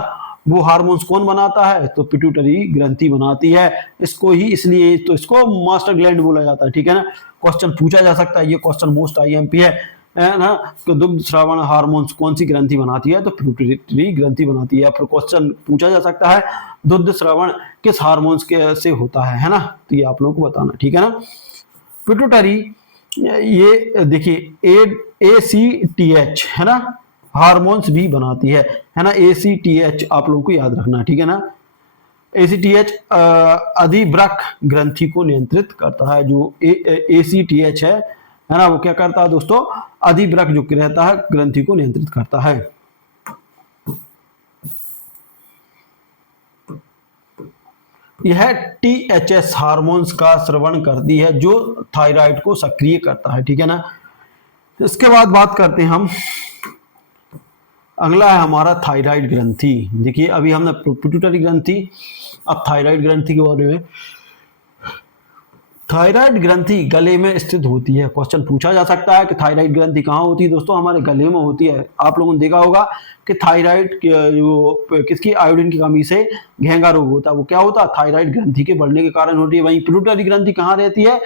वो हार्मोन्स कौन बनाता है? तो पिट्यूटरी ग्रंथि बनाती है। इसको ही इसलिए तो इसको मास्टर ग्लैंड बोला जाता है, ठीक है ना। क्वेश्चन पूछा जा सकता है, ये क्वेश्चन मोस्ट आईएमपी है है ना, तो दुग्ध श्रवण हार्मोन्स कौन सी ग्रंथि बनाती है, तो पिट्यूटरी ग्रंथि बनाती है। फिर क्वेश्चन पूछा जा सकता है दुग्ध श्रवण किस हार्मोन्स के से होता है ना, तो ये आप लोगों को बताना, ठीक है ना। पिट्यूटरी, ये देखिए ACTH है ना, हार्मोन्स भी बनाती है ना। ACTH आप लोगों को याद रखना, ठीक है ना। ACTH अधिवृक्क ग्रंथि को नियंत्रित करता है। जो ACTH है ना, वो क्या करता है दोस्तों, अधिवृक्क जो रहता है ग्रंथि को नियंत्रित करता है। यह THS हार्मोन्स का स्रवण करती है जो थायराइड को सक्रिय करता है, ठीक है ना। इसके बाद बात करते हैं हम, अगला है हमारा थायराइड ग्रंथि। देखिए अभी हमने पिट्यूटरी ग्रंथि, अब थायराइड ग्रंथि के बारे में। थायराइड ग्रंथि गले में स्थित होती है। क्वेश्चन पूछा जा सकता है कि थायराइड ग्रंथि कहाँ होती है, दोस्तों हमारे गले में होती है। आप लोगों ने देखा होगा कि थायराइड जो किसकी, आयोडीन की कमी से घेंगा रोग होता है, वो क्या होता है, थायराइड ग्रंथि के बढ़ने के कारण होती है। वहीं पिट्यूटरी ग्रंथि कहाँ रहती है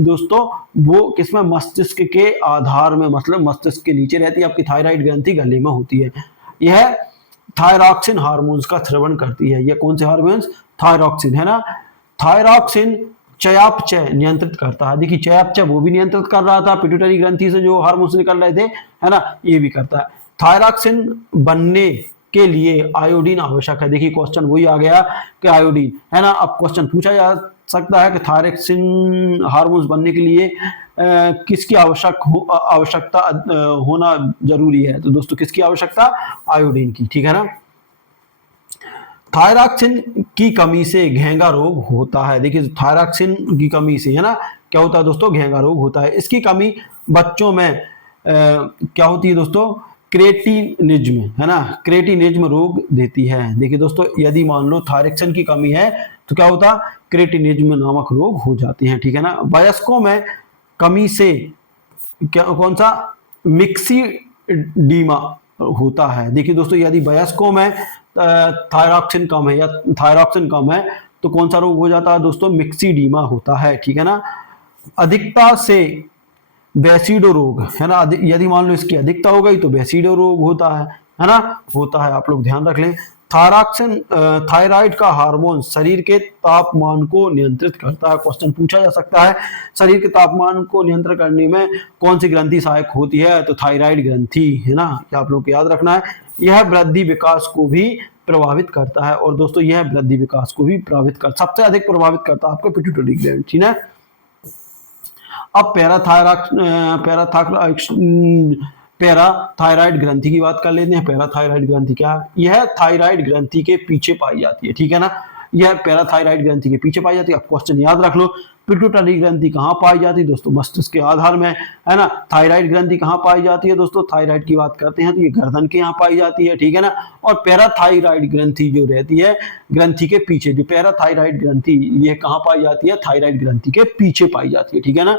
दोस्तों, वो किसमें, मस्तिष्क के आधार में, मतलब मस्तिष्क के नीचे रहती है। आपकी थायराइड ग्रंथि गले में होती है। यह थायरॉक्सिन हार्मोन्स का स्रवण करती है। यह कौन से हार्मोन्स, थायरॉक्सिन है ना। थायरॉक्सिन चयापचय नियंत्रित करता है। देखिए चयापचय वो भी नियंत्रित कर रहा था, पिट्यूटरी ग्रंथि से जो हार्मोन्स निकल रहे थे, है ना, ये भी करता है। थायरॉक्सिन बनने के लिए आयोडीन आवश्यक है। देखिए क्वेश्चन वही आ गया कि आयोडीन, है ना। अब क्वेश्चन पूछा जा सकता है कि थायरॉक्सिन हार्मोन्स बनने के लिए किसकी आवश्यकता होना जरूरी है, तो दोस्तों किसकी आवश्यकता, आयोडीन की, ठीक है ना। थायरॉक्सिन की कमी से घेंगा रोग होता है। देखिए थायरॉक्सिन की कमी से, है ना, क्या होता है दोस्तों, घेंगा रोग होता है। इसकी कमी बच्चों में क्या होती है दोस्तों, क्रेटिनिज्म, है ना, क्रेटिनिज्म रोग देती है। देखिए दोस्तों यदि मान लो थायरॉक्सिन की कमी है तो क्या होता, क्रेटिनिज्म नामक रोग हो जाते हैं, ठीक है ना। वयस्कों में कमी से क्या, कौन सा, मिक्सीडीमा होता है। देखिए दोस्तों यदि वयस्कों में थायरॉक्सिन कम है या थायरॉक्सिन कम है तो कौन सा रोग हो जाता है दोस्तों, मिक्सीडीमा होता है, ठीक है ना। अधिकता से बेसिडो रोग, है ना, यदि मान लो इसकी अधिकता हो गई तो बेसिडो रोग होता है ना, होता है। आप लोग ध्यान रख लें। थायरॉक्सिन, थायराइड का हार्मोन शरीर के तापमान को नियंत्रित करता है। क्वेश्चन पूछा जा सकता है शरीर के तापमान को नियंत्रित करने में कौन सी ग्रंथि सहायक होती है, तो थायराइड ग्रंथि, है ना, ये आप लोग को याद रखना है। यह वृद्धि विकास को भी प्रभावित करता है। और दोस्तों यह वृद्धि विकास को भी प्रभावित कर, सबसे अधिक प्रभावित करता है आपको पिट्यूटरी ग्लैंड, ठीक है। अब पैराथायराइड ग्रंथि की बात कर लेते हैं। पैराथायराइड ग्रंथि क्या है, यह थायराइड ग्रंथि के पीछे पाई जाती है, ठीक है ना। यह पैराथायराइड ग्रंथि के पीछे पाई जाती है। अब क्वेश्चन याद रख लो, पिट्यूटरी ग्रंथि कहाँ पाई जाती है दोस्तों, मस्तिष्क के आधार में, है ना। थायराइड ग्रंथि कहाँ पाई जाती है दोस्तों, थायराइड की बात करते हैं तो ये गर्दन के यहाँ पाई जाती है, ठीक है ना। और पैराथायराइड ग्रंथि जो रहती है ग्रंथि के पीछे, जो पैराथायराइड ग्रंथि ये कहाँ पाई जाती है, थायराइड ग्रंथि के पीछे पाई जाती है, ठीक है ना।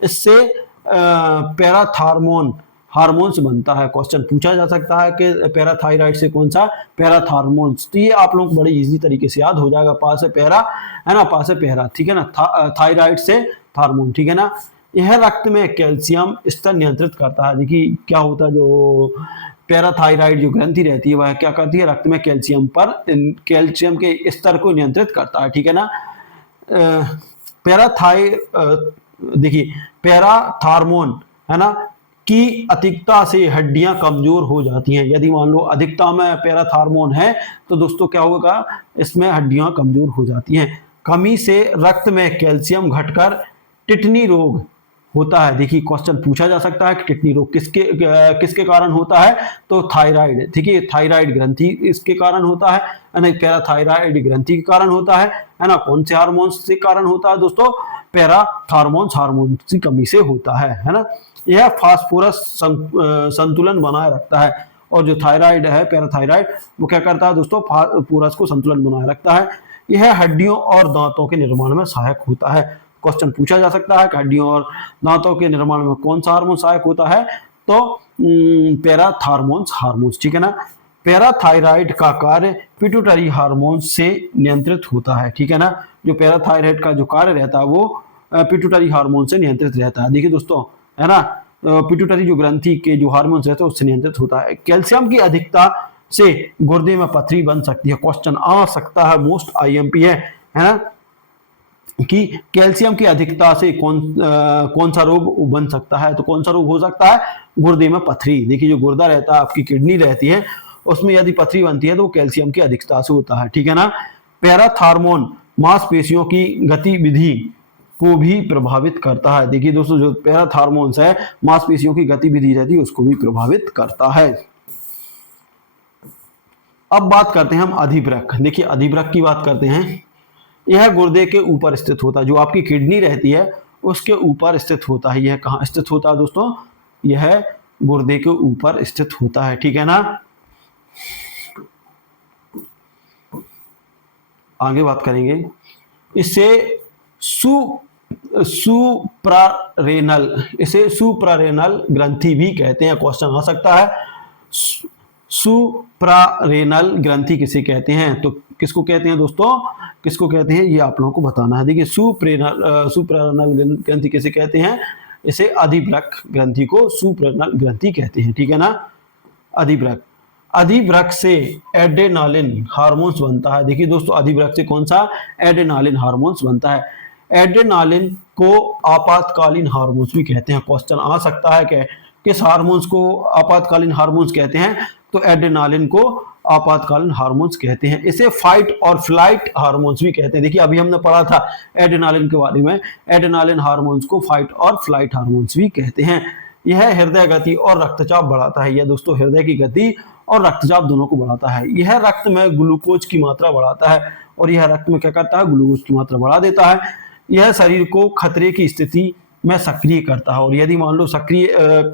इससे पैराथार्मोन हार्मोन्स बनता है। क्वेश्चन पूछा जा सकता है कि पैराथायराइड से कौन सा, पैराथार्मोन्स। तो ये आप लोग बड़े इजी तरीके से याद हो जाएगा, पा से पैरा, है ना, पा से पैरा, ठीक है ना। थायराइड से हार्मोन, ठीक है ना। यह रक्त में कैल्शियम स्तर नियंत्रित करता है। देखिए क्या होता है, जो पैराथायराइड जो ग्रंथि रहती है वह क्या करती है, रक्त में कैल्शियम के स्तर को नियंत्रित करता है, ठीक है ना। देखिए पैराथार्मोन, है ना, की अधिकता से हड्डियां कमजोर हो जाती हैं। यदि मान लो अधिकता में पैराथार्मोन है तो दोस्तों क्या होगा, इसमें हड्डियां कमजोर हो जाती हैं। कमी से रक्त में कैल्शियम घटकर टिटनी रोग होता है। देखिए क्वेश्चन पूछा जा सकता है कि टिटनी रोग किसके कारण होता है, तो थायराइड, ठीक है, थायराइड ग्रंथि इसके कारण होता है, पैराथायराइड ग्रंथि के कारण होता है ना। कौन से हार्मोन्स के कारण होता है दोस्तों, हार्मोन्स की कमी से होता है ना। यह फास्फोरस संतुलन बनाए रखता है। और जो थायराइड है, पैराथायराइड, वो क्या करता है दोस्तों, फास्फोरस को संतुलन बनाए रखता है। यह हड्डियों और दांतों के निर्माण में सहायक होता है। क्वेश्चन पूछा जा सकता है कि हड्डियों और दांतों के निर्माण में कौन सा हार्मोन सहायक होता है, तो हार्मोन्स, ठीक है ना। पैराथायराइड का कार्य पिट्यूटरी हार्मोन से नियंत्रित होता है, ठीक है ना। जो पैराथायराइड का जो कार्य रहता है वो पिट्यूटरी हार्मोन से नियंत्रित रहता है। देखिए दोस्तों, है ना, पिट्यूटरी जो ग्रंथि के जो हार्मोन्स रहते हैं उससे नियंत्रित होता है। कैल्शियम की अधिकता से गुर्दे में पथरी बन सकती है। क्वेश्चन आ सकता है, मोस्ट आईएमपी है ना, कि कैल्शियम की अधिकता से कौन सा रोग बन सकता है। तो कौन सा रोग हो सकता है? गुर्दे में पथरी। देखिए जो गुर्दा रहता है, आपकी किडनी रहती है, उसमें यदि पथरी बनती है तो वो कैल्शियम की अधिकता से होता है, ठीक है ना। पैराथार्मोन मांसपेशियों की गतिविधि को भी प्रभावित करता है। देखिए दोस्तों, जो पैराथार्मोन्स है मांसपेशियों की गतिविधि रहती है उसको भी प्रभावित करता है। अब बात करते हैं हम अधिवृक्क। देखिए अधिवृक्क की बात करते हैं। यह गुर्दे के ऊपर स्थित होता है, जो आपकी किडनी रहती है उसके ऊपर स्थित होता है। यह कहाँ स्थित होता है दोस्तों? यह गुर्दे के ऊपर स्थित होता है, ठीक है ना। आगे बात करेंगे। इसे सुप्रारेनल ग्रंथि भी कहते हैं। क्वेश्चन आ सकता है, सुप्रारेनल ग्रंथि किसे कहते हैं? तो किसको कहते हैं दोस्तों, किसको कहते हैं ये आप लोगों को बताना है। देखिए सुप्रारेनल ग्रंथि किसे कहते हैं? इसे अधिवृक्क ग्रंथि को सुप्रारेनल ग्रंथि कहते हैं, ठीक है ना। अधिवृक्क, अधिवृक्क से एड्रेनालिन हार्मोन्स बनता है। देखिए दोस्तों, अधिवृक्क से कौन सा? एड्रेनालिन हार्मोन्स बनता है। एड्रेनालिन को आपातकालीन हार्मोन्स भी कहते हैं। क्वेश्चन आ सकता है कि किस हार्मोन्स को आपातकालीन हार्मोन्स कहते हैं? तो एड्रेनालिन को आपातकालीन हार्मोन्स कहते हैं। इसे फाइट और फ्लाइट हार्मोन्स भी कहते हैं। देखिए अभी हमने पढ़ा था एड्रेनालिन के बारे में, एड्रेनालिन हार्मोन्स को फाइट और फ्लाइट हार्मोन्स भी कहते हैं। यह हृदय गति और रक्तचाप बढ़ाता है। यह दोस्तों हृदय की गति और रक्तचाप दोनों को बढ़ाता है। यह रक्त में ग्लूकोज की मात्रा बढ़ाता है, और यह रक्त में क्या करता है? ग्लूकोज की मात्रा बढ़ा देता है। यह शरीर को खतरे की स्थिति में सक्रिय करता है, और यदि मान लो सक्रिय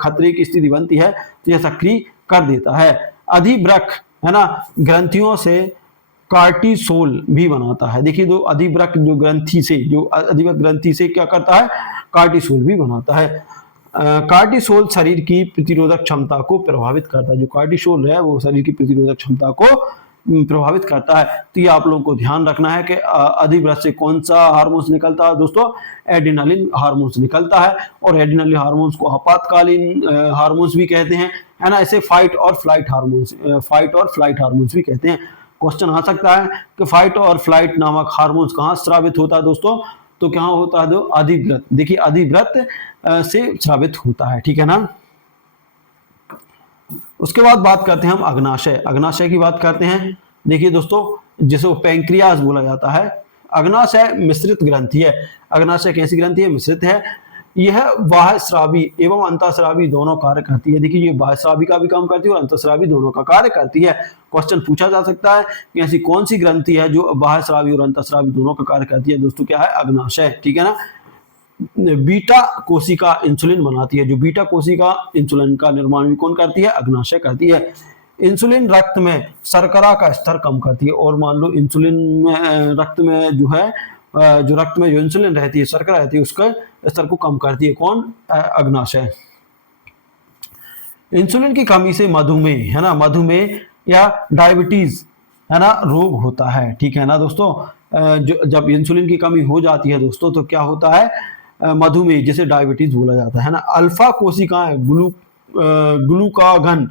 खतरे की स्थिति बनती है तो यह सक्रिय कर देता है। अधिवृक्क है ना, ग्रंथियों से कार्टिसोल भी बनाता है। देखिए दो अधिवृक्क जो ग्रंथि से, जो अधिवृक्क ग्रंथि से क्या करता है? कार्टिसोल भी बनाता है। कार्टिसोल शरीर की प्रतिरोधक क्षमता को प्रभावित करता है। जो कार्टिसोल है वो शरीर की प्रतिरोधक क्षमता को प्रभावित करता है। तो ये आप लोगों को ध्यान रखना है कि अधिवृक्क से कौन सा हार्मोन्स निकलता है दोस्तों? एड्रेनालिन हार्मोन्स निकलता है, और एड्रेनालिन हार्मोन्स को आपातकालीन हार्मोन्स भी कहते हैं, है ना। इसे फाइट और फ्लाइट हार्मोन्स भी कहते हैं। क्वेश्चन आ सकता है कि फाइट और फ्लाइट नामक हार्मोन्स कहाँ स्रावित होता है दोस्तों? तो क्या होता है? अधिवृक्क। देखिए अधिवृक्क से स्रावित होता है, ठीक है ना। उसके बाद बात करते हैं हम अग्नाशय। अग्नाशय की बात करते हैं। देखिए दोस्तों, जिसे पैंक्रियाज बोला जाता है। अग्नाशय मिश्रित ग्रंथि है। अग्नाशय कैसी ग्रंथि है? मिश्रित है। यह बाह्यस्रावी एवं अंतःस्रावी दोनों कार्य करती है। देखिए ये बाह्यस्रावी का भी काम करती है और अंतःस्रावी दोनों का कार्य करती है। क्वेश्चन पूछा जा सकता है कि ऐसी कौन सी ग्रंथि है जो बाह्यस्रावी और अंतःस्रावी दोनों का कार्य करती है? दोस्तों क्या है? अग्नाशय, ठीक है ना। बीटा कोशिका इंसुलिन बनाती है। जो बीटा कोशिका इंसुलिन का निर्माण भी कौन करती है? अग्नाशय करती है। इंसुलिन रक्त में शर्करा का स्तर कम करती है, और मान लो इंसुलिन में रक्त में जो है जो रक्त में जो इंसुलिन रहती है, शर्करा रहती है, उसका स्तर को कम करती है। कौन? अग्नाशय। इंसुलिन की कमी से मधुमेह, है ना, मधुमेह या डायबिटीज, है ना, रोग होता है, ठीक है ना दोस्तों। जो जब इंसुलिन की कमी हो जाती है दोस्तों तो क्या होता है? मधुमेह, जिसे डायबिटीज बोला जाता है ना। अल्फा कोशिकाएं ग्लूकागन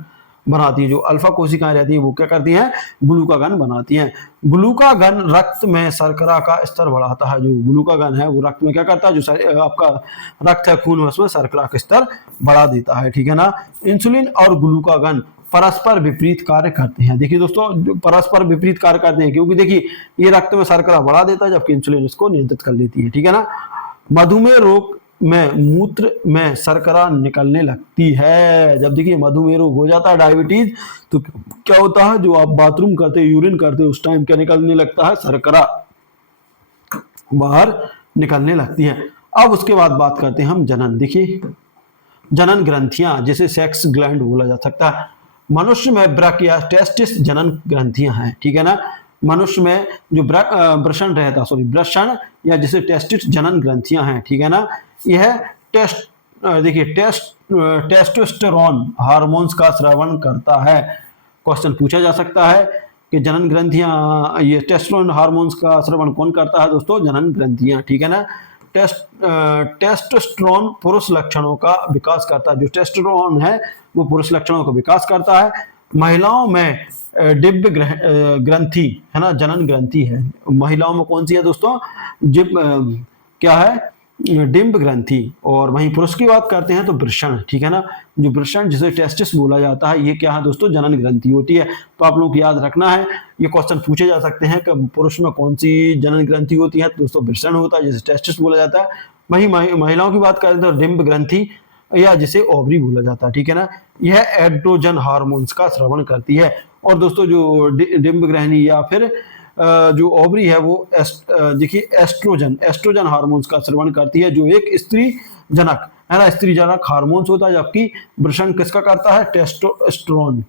बनाती है। जो अल्फा कोशिकाएं रहती हैं वो क्या करती हैं? ग्लूकागन बनाती हैं। ग्लूकागन रक्त में शर्करा का स्तर बढ़ाता है। जो ग्लूकागन है वो रक्त में क्या करता है? जो आपका रक्त है, खून में, उसमें शर्करा का स्तर बढ़ा देता है, ठीक है ना। इंसुलिन और ग्लूकागन परस्पर विपरीत कार्य करते हैं। देखिए दोस्तों, जो परस्पर विपरीत कार्य करते हैं, क्योंकि देखिए ये रक्त में शर्करा बढ़ा देता है जबकि इंसुलिन इसको नियंत्रित कर लेती है, ठीक है ना। मधुमेह रोग में मूत्र में शर्करा निकलने लगती है। जब देखिए मधुमेह रोग हो जाता है, डायबिटीज, तो क्या होता है? जो आप बाथरूम करते हो, यूरिन करते हो, उस टाइम क्या निकलने लगता है? शर्करा बाहर निकलने लगती है। अब उसके बाद बात करते हैं हम जनन। देखिए जनन ग्रंथियां, जिसे सेक्स ग्लैंड बोला जा सकता है। मनुष्य में वृक्क या टेस्टिस जनन ग्रंथियां हैं, ठीक है ना। मनुष्य में जो वृषण रहता है, वृषण या जिसे टेस्टिस जनन ग्रंथियां हैं, ठीक है ना। यह देखिए टेस्टोस्टेरोन हार्मोन्स का स्रावन करता है। क्वेश्चन पूछा जा सकता है कि जनन ग्रंथियां, ये टेस्टोस्टेरोन हार्मोन्स का स्रावन कौन करता है दोस्तों? जनन ग्रंथियां, ठीक है ना। टेस्टोस्टेरोन पुरुष लक्षणों का विकास करता है। जो टेस्टोस्टेरोन है वो पुरुष लक्षणों का विकास करता है। महिलाओं में डिंब ग्रंथि है ना, जनन ग्रंथि है। महिलाओं में कौन सी है दोस्तों? क्या है? डिंब ग्रंथि। और वहीं पुरुष की बात करते हैं तो वृषण, ठीक है ना। जो वृषण जिसे टेस्टिस बोला जाता है, ये क्या है दोस्तों? जनन ग्रंथि होती है। तो आप लोगों को याद रखना है, ये क्वेश्चन पूछे जा सकते हैं कि पुरुष में कौन सी जनन ग्रंथि होती है, तो दोस्तों वृषण होता है, जिसे टेस्टिस बोला जाता है। वहीं महिलाओं की बात करें तो डिंब ग्रंथि या जिसे ओवरी बोला जाता है, ठीक है ना। यह एड्रोजन हार्मोन्स का स्रावन करती है। और दोस्तों जो डिंब ग्रहणी या फिर जो ओवरी है वो देखिए एस्ट्रोजन हार्मोन्स का स्रावन करती है, जो एक स्त्री जनक है ना, स्त्री जनक हार्मोन्स होता है। जबकि वृषण किसका करता है? टेस्टोस्टेरोन।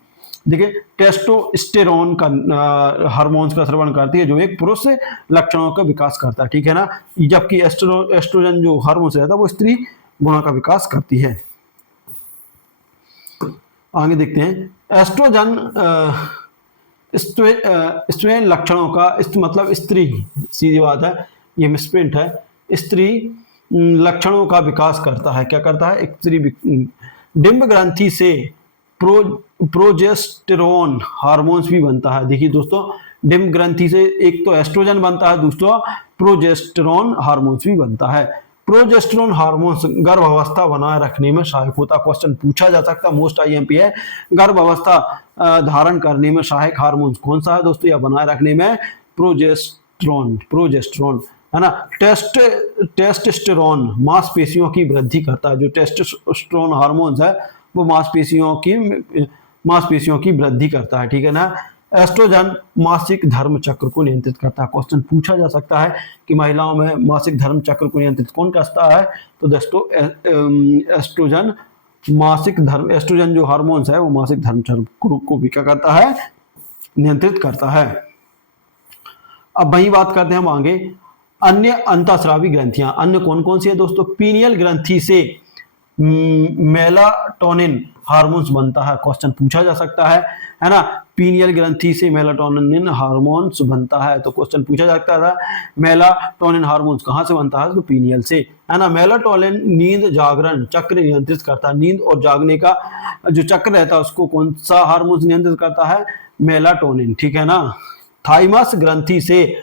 देखिए टेस्टोस्टेरोन का हार्मोन्स का स्रावन करती है, जो एक पुरुष लक्षणों का विकास करता है, ठीक है ना। जबकि एस्ट्रोजन जो हार्मोन्स रहता है वो स्त्री गुणों का विकास करती है। आगे देखते हैं एस्ट्रोजन स्त्रीण लक्षणों का मतलब स्त्री, सीधी बात है, ये मिसप्रिंट है। स्त्री लक्षणों का विकास करता है। क्या करता है? स्त्री डिंब ग्रंथि से प्रोजेस्टेरोन हार्मोन्स भी बनता है। देखिए दोस्तों, डिंब ग्रंथि से एक तो एस्ट्रोजन बनता है, दूसरा प्रोजेस्टेरोन हार्मोन्स भी बनता है। प्रोजेस्टेरोन हार्मोन्स गर्भावस्था बनाए रखने में सहायक होता है। क्वेश्चन पूछा जा सकता है, मोस्ट आईएमपी है। गर्भावस्था धारण करने में सहायक हार्मोन्स कौन सा है दोस्तों, या बनाए रखने में? प्रोजेस्टेरोन है ना। टेस्टोस्टेरोन मांसपेशियों की वृद्धि करता है। जो टेस्टोस्टेरोन हार्मोन्स है वो मांसपेशियों की वृद्धि करता है, ठीक है ना। एस्ट्रोजन मासिक धर्म चक्र को नियंत्रित करता है। क्वेश्चन पूछा जा सकता है कि महिलाओं में मासिक धर्म चक्र को नियंत्रित कौन करता है, तो दोस्तों एस्ट्रोजन जो हार्मोन्स है वो मासिक धर्म चक्र को भी क्या करता है? नियंत्रित करता है। अब वही बात करते हैं हम आगे, अन्य अंतःस्रावी ग्रंथियां। अन्य कौन कौन सी है दोस्तों? पीनियल ग्रंथि से मेलाटोनिन हार्मोन्स बनता है। क्वेश्चन पूछा जा सकता है ना। पीनियल ग्रंथि से मेलाटोनिन हार्मोन्स बनता है, तो क्वेश्चन पूछा जा सकता था मेलाटोनिन हार्मोन्स कहां से बनता है, तो पीनियल से, है ना। मेलाटोनिन नींद जागरण चक्र नियंत्रित करता है। नींद और जागने का जो चक्र रहता है उसको कौन सा हार्मोन्स नियंत्रित करता है? मेलाटोनिन, ठीक है ना। थाइमस ग्रंथि से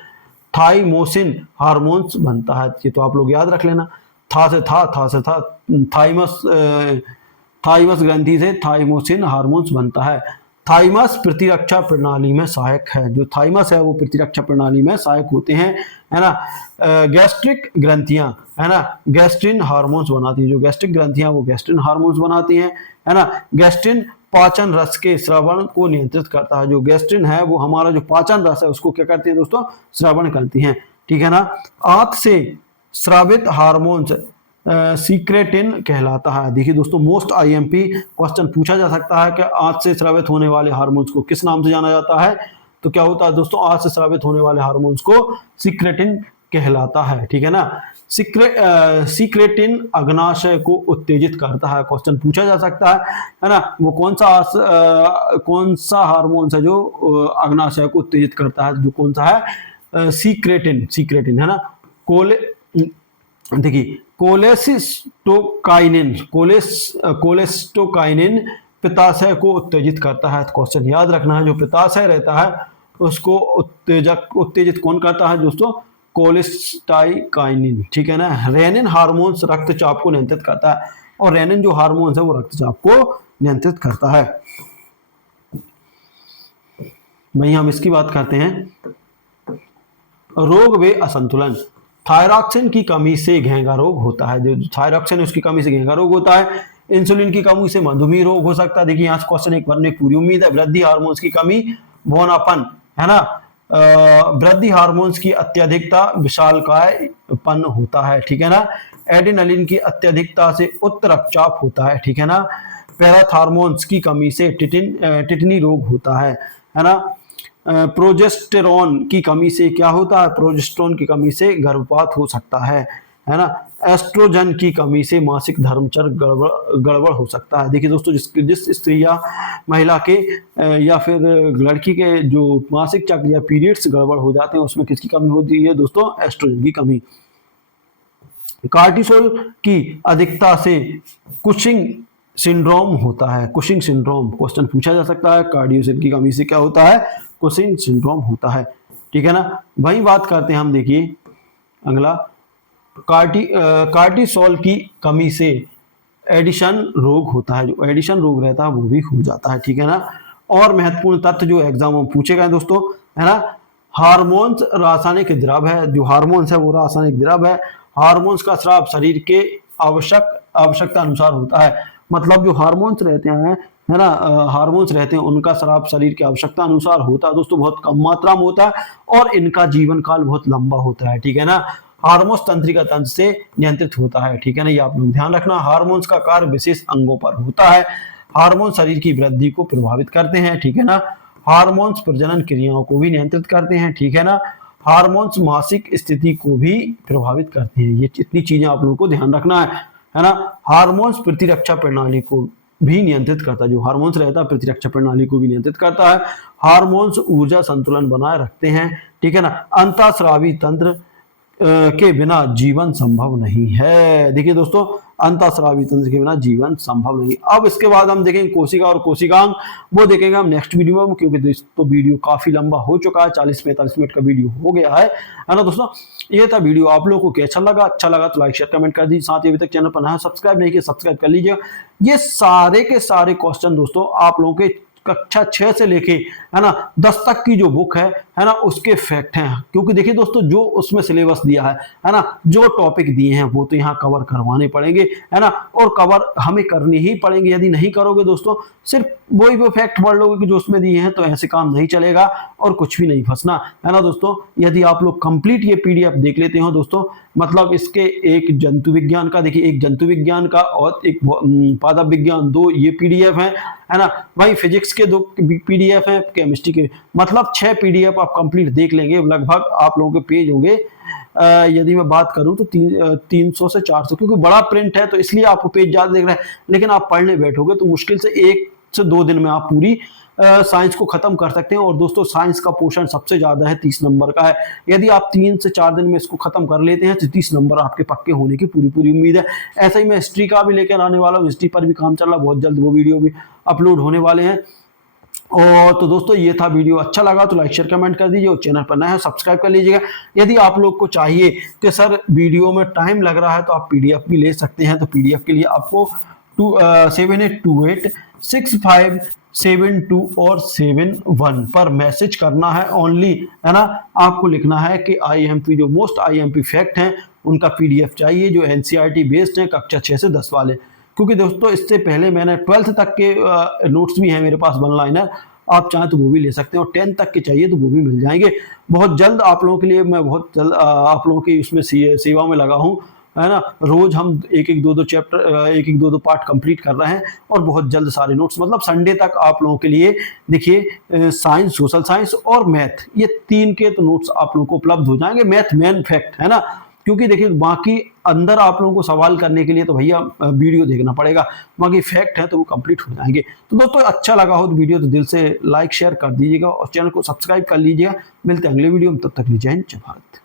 थाइमोसिन हार्मोन्स बनता है। ये तो आप लोग याद रख लेना, था से था थाइमस ग्रंथि से थाइमोसिन हार्मोन्स बनता है। थाइमस प्रतिरक्षा प्रणाली में सहायक है। जो थाइमस है वो प्रतिरक्षा प्रणाली में सहायक होते हैं, है ना। गैस्ट्रिक ग्रंथियां, है ना, गैस्ट्रिन हार्मोन्स बनाती है। जो गैस्ट्रिक ग्रंथियां वो गैस्ट्रिन हार्मोन्स बनाती हैं, है ना। गैस्ट्रिन पाचन रस के श्रवण को नियंत्रित करता है। जो गैस्ट्रिन है वो हमारा जो पाचन रस है उसको क्या करती है दोस्तों? श्रवण करती हैं, ठीक है ना। आंत से स्रावित हार्मोन्स सीक्रेटिन कहलाता है। देखिए दोस्तों, मोस्ट आईएमपी क्वेश्चन पूछा जा सकता है कि आंत से स्रावित होने वाले हार्मोन्स को किस नाम से जाना जाता है, तो क्या होता है दोस्तों? आंत से स्रावित होने वाले हार्मोन्स को सीक्रेटिन कहलाता है, ठीक है ना। सीक्रेटिन अग्नाशय को उत्तेजित करता है। क्वेश्चन पूछा जा सकता है ना। वो कौन सा हार्मोन्स है जो अग्नाशय को उत्तेजित करता है? जो कौन सा है? सीक्रेटिन है ना। देखिए कोलेस्टोकाइनिन पित्ताशय को उत्तेजित करता है। क्वेश्चन याद रखना है, जो पित्ताशय रहता है उसको उत्तेजित कौन करता है दोस्तों? कोलेस्टाइकाइनिन, ठीक है ना। रेनिन हार्मोन्स रक्तचाप को नियंत्रित करता है, और रेनिन जो हार्मोन्स है वो रक्तचाप को नियंत्रित करता है। वहीं हम इसकी बात करते हैं रोग व असंतुलन। थायरॉक्सिन की कमी से घेंगा रोग होता है। जो थायरॉक्सिन है उसकी कमी से घेंगा रोग होता है। इंसुलिन की कमी से मधुमेह रोग हो सकता है। देखिए यहाँ क्वेश्चन एक बनने की पूरी उम्मीद है। वृद्धि हार्मोन्स की कमी बौनापन, है ना। वृद्धि हार्मोन्स की अत्यधिकता विशालकायपन होता है, ठीक है ना। एड्रेनलिन की अत्यधिकता से उच्च रक्तचाप होता है, ठीक है ना। पैराथार्मोन्स की कमी से टिटनी रोग होता है ना। प्रोजेस्टेरोन की कमी से क्या होता है? प्रोजेस्टेरोन की कमी से गर्भपात हो सकता है ना। एस्ट्रोजन की कमी से मासिक धर्मचक्र गड़बड़ हो सकता है। देखिए दोस्तों, जिस स्त्री या महिला के या फिर लड़की के जो मासिक चक्र या पीरियड्स गड़बड़ हो जाते हैं उसमें किसकी कमी होती है दोस्तों? एस्ट्रोजन की कमी। कार्टिसोल की अधिकता से कुशिंग सिंड्रोम होता है। कुशिंग सिंड्रोम क्वेश्चन पूछा जा सकता है, कार्डियोसिल की कमी से क्या होता है, कुशिंग सिंड्रोम होता है। ठीक है ना, वही बात करते हैं हम, देखिए अगला कार्टिसोल की कमी से एडिशन रोग होता है। जो एडिशन रोग रहता है वो भी हो जाता है। ठीक है ना, और महत्वपूर्ण तथ्य जो एग्जाम में पूछे गए दोस्तों, है ना, हार्मोन्स रासायनिक द्रव है। जो हार्मोन्स है वो रासायनिक द्रव है। हार्मोन्स का स्राव शरीर के आवश्यकता अनुसार होता है। मतलब जो हार्मोन्स रहते हैं, है ना, हार्मोन्स रहते हैं उनका स्राव शरीर की आवश्यकता अनुसार होता है दोस्तों, बहुत कम मात्रा में होता है और इनका जीवन काल बहुत लंबा होता है। ठीक है ना, हार्मोन्स तंत्रिका तंत्र से नियंत्रित होता है। ठीक है ना, ये आप लोग ध्यान रखना। हार्मोन्स का कार्य विशेष अंगों पर होता है। हार्मोन शरीर की वृद्धि को प्रभावित करते हैं। ठीक है ना, हार्मोन्स प्रजनन क्रियाओं को भी नियंत्रित करते हैं। ठीक है ना, हार्मोन्स मासिक स्थिति को भी प्रभावित करते हैं। ये इतनी चीजें आप लोगों को ध्यान रखना है ना। हार्मोन्स प्रतिरक्षा प्रणाली को भी नियंत्रित करता है। जो हार्मोन्स रहता है प्रतिरक्षा प्रणाली को भी नियंत्रित करता है। हार्मोन्स ऊर्जा संतुलन बनाए रखते हैं। ठीक है ना, अंतःस्रावी तंत्र के बिना जीवन संभव नहीं है। देखिए दोस्तों, अंतःस्रावी तंत्र के बिना जीवन संभव नहीं। अब इसके बाद हम देखेंगे कोशिका और कोशिकांग, वो देखेंगे हम नेक्स्ट वीडियो में, क्योंकि दोस्तों वीडियो काफी लंबा हो चुका है, 40-45 मिनट का वीडियो हो गया है ना दोस्तों। ये था वीडियो, आप लोगों को कैसा लगा? अच्छा लगा तो लाइक शेयर कमेंट कर दीजिए। साथ ही अभी तक चैनल पर नया सब्सक्राइब नहीं किया, सब्सक्राइब कर लीजिए। ये सारे के सारे क्वेश्चन दोस्तों आप लोगों के कक्षा 6 से लेके, है ना, 10 तक की जो बुक है ना, उसके फैक्ट हैं। क्योंकि देखिए दोस्तों, जो उसमें सिलेबस दिया है ना, जो टॉपिक दिए हैं वो तो यहाँ कवर करवाने पड़ेंगे, है ना, और कवर हमें करने ही पड़ेंगे। यदि नहीं करोगे दोस्तों, सिर्फ वही वो फैक्ट पढ़ लोगे कि जो उसमें दिए हैं, तो ऐसे काम नहीं चलेगा और कुछ भी नहीं फंसना, है ना दोस्तों। यदि आप लोग कंप्लीट ये पीडीएफ देख लेते हो दोस्तों, मतलब इसके एक जंतु विज्ञान का, देखिए एक जंतु विज्ञान का और एक पादप विज्ञान, 2 ये पीडीएफ है ना, वही फिजिक्स के 2 पीडीएफ हैं, केमिस्ट्री के, मतलब 6 पीडीएफ आप कंप्लीट देख लेंगे। लगभग आप लोगों के पेज होंगे, यदि मैं बात करूं तो 300 से 400, क्योंकि बड़ा प्रिंट है तो इसलिए आपको पेज ज्यादा देख रहे हैं। लेकिन आप पढ़ने बैठोगे तो मुश्किल से 1 से 2 दिन में आप पूरी साइंस को खत्म कर सकते हैं। और दोस्तों साइंस का पोर्शन सबसे ज्यादा है, 30 नंबर का है। यदि आप 3 से 4 दिन में इसको खत्म कर लेते हैं तो 30 नंबर आपके पक्के होने की पूरी उम्मीद है। ऐसा ही मैं हिस्ट्री का भी लेकर आने वाला हूँ, हिस्ट्री पर भी काम चल रहा है, बहुत जल्द वो वीडियो भी अपलोड होने वाले हैं। और तो दोस्तों ये था वीडियो, अच्छा लगा तो लाइक शेयर कमेंट कर दीजिए और चैनल पर नया है सब्सक्राइब कर लीजिएगा। यदि आप लोग को चाहिए कि सर वीडियो में टाइम लग रहा है तो आप पीडीएफ भी ले सकते हैं। तो पीडीएफ के लिए आपको 78286572 और 71 पर मैसेज करना है ओनली, है ना। आपको लिखना है कि आईएमपी, जो मोस्ट आईएमपी फैक्ट हैं उनका पीडीएफ चाहिए, जो एनसीईआरटी बेस्ड है, कक्षा 6 से 10 वाले। क्योंकि दोस्तों इससे पहले मैंने 12th तक के नोट्स भी हैं मेरे पास वन लाइनर, आप चाहें तो वो भी ले सकते हैं, और 10th तक के चाहिए तो वो भी मिल जाएंगे। बहुत जल्द आप लोगों के लिए, मैं बहुत जल्द आप लोगों की उसमें सेवा में लगा हूँ, है ना। रोज हम 1-1, 2-2 चैप्टर, 1-1, 2-2 पार्ट कंप्लीट कर रहे हैं और बहुत जल्द सारे नोट्स, मतलब संडे तक आप लोगों के लिए देखिए साइंस, सोशल साइंस और मैथ, ये 3 के तो नोट्स आप लोगों को उपलब्ध हो जाएंगे। मैथ मेन फैक्ट है ना, क्योंकि देखिए बाकी अंदर आप लोगों को सवाल करने के लिए तो भैया वीडियो देखना पड़ेगा, बाकी फैक्ट है तो वो कंप्लीट हो जाएंगे। तो दोस्तों अच्छा लगा हो तो वीडियो तो दिल से लाइक शेयर कर दीजिएगा और चैनल को सब्सक्राइब कर लीजिएगा। मिलते हैं अगले वीडियो में, तब तक जय हिंद, जय भारत।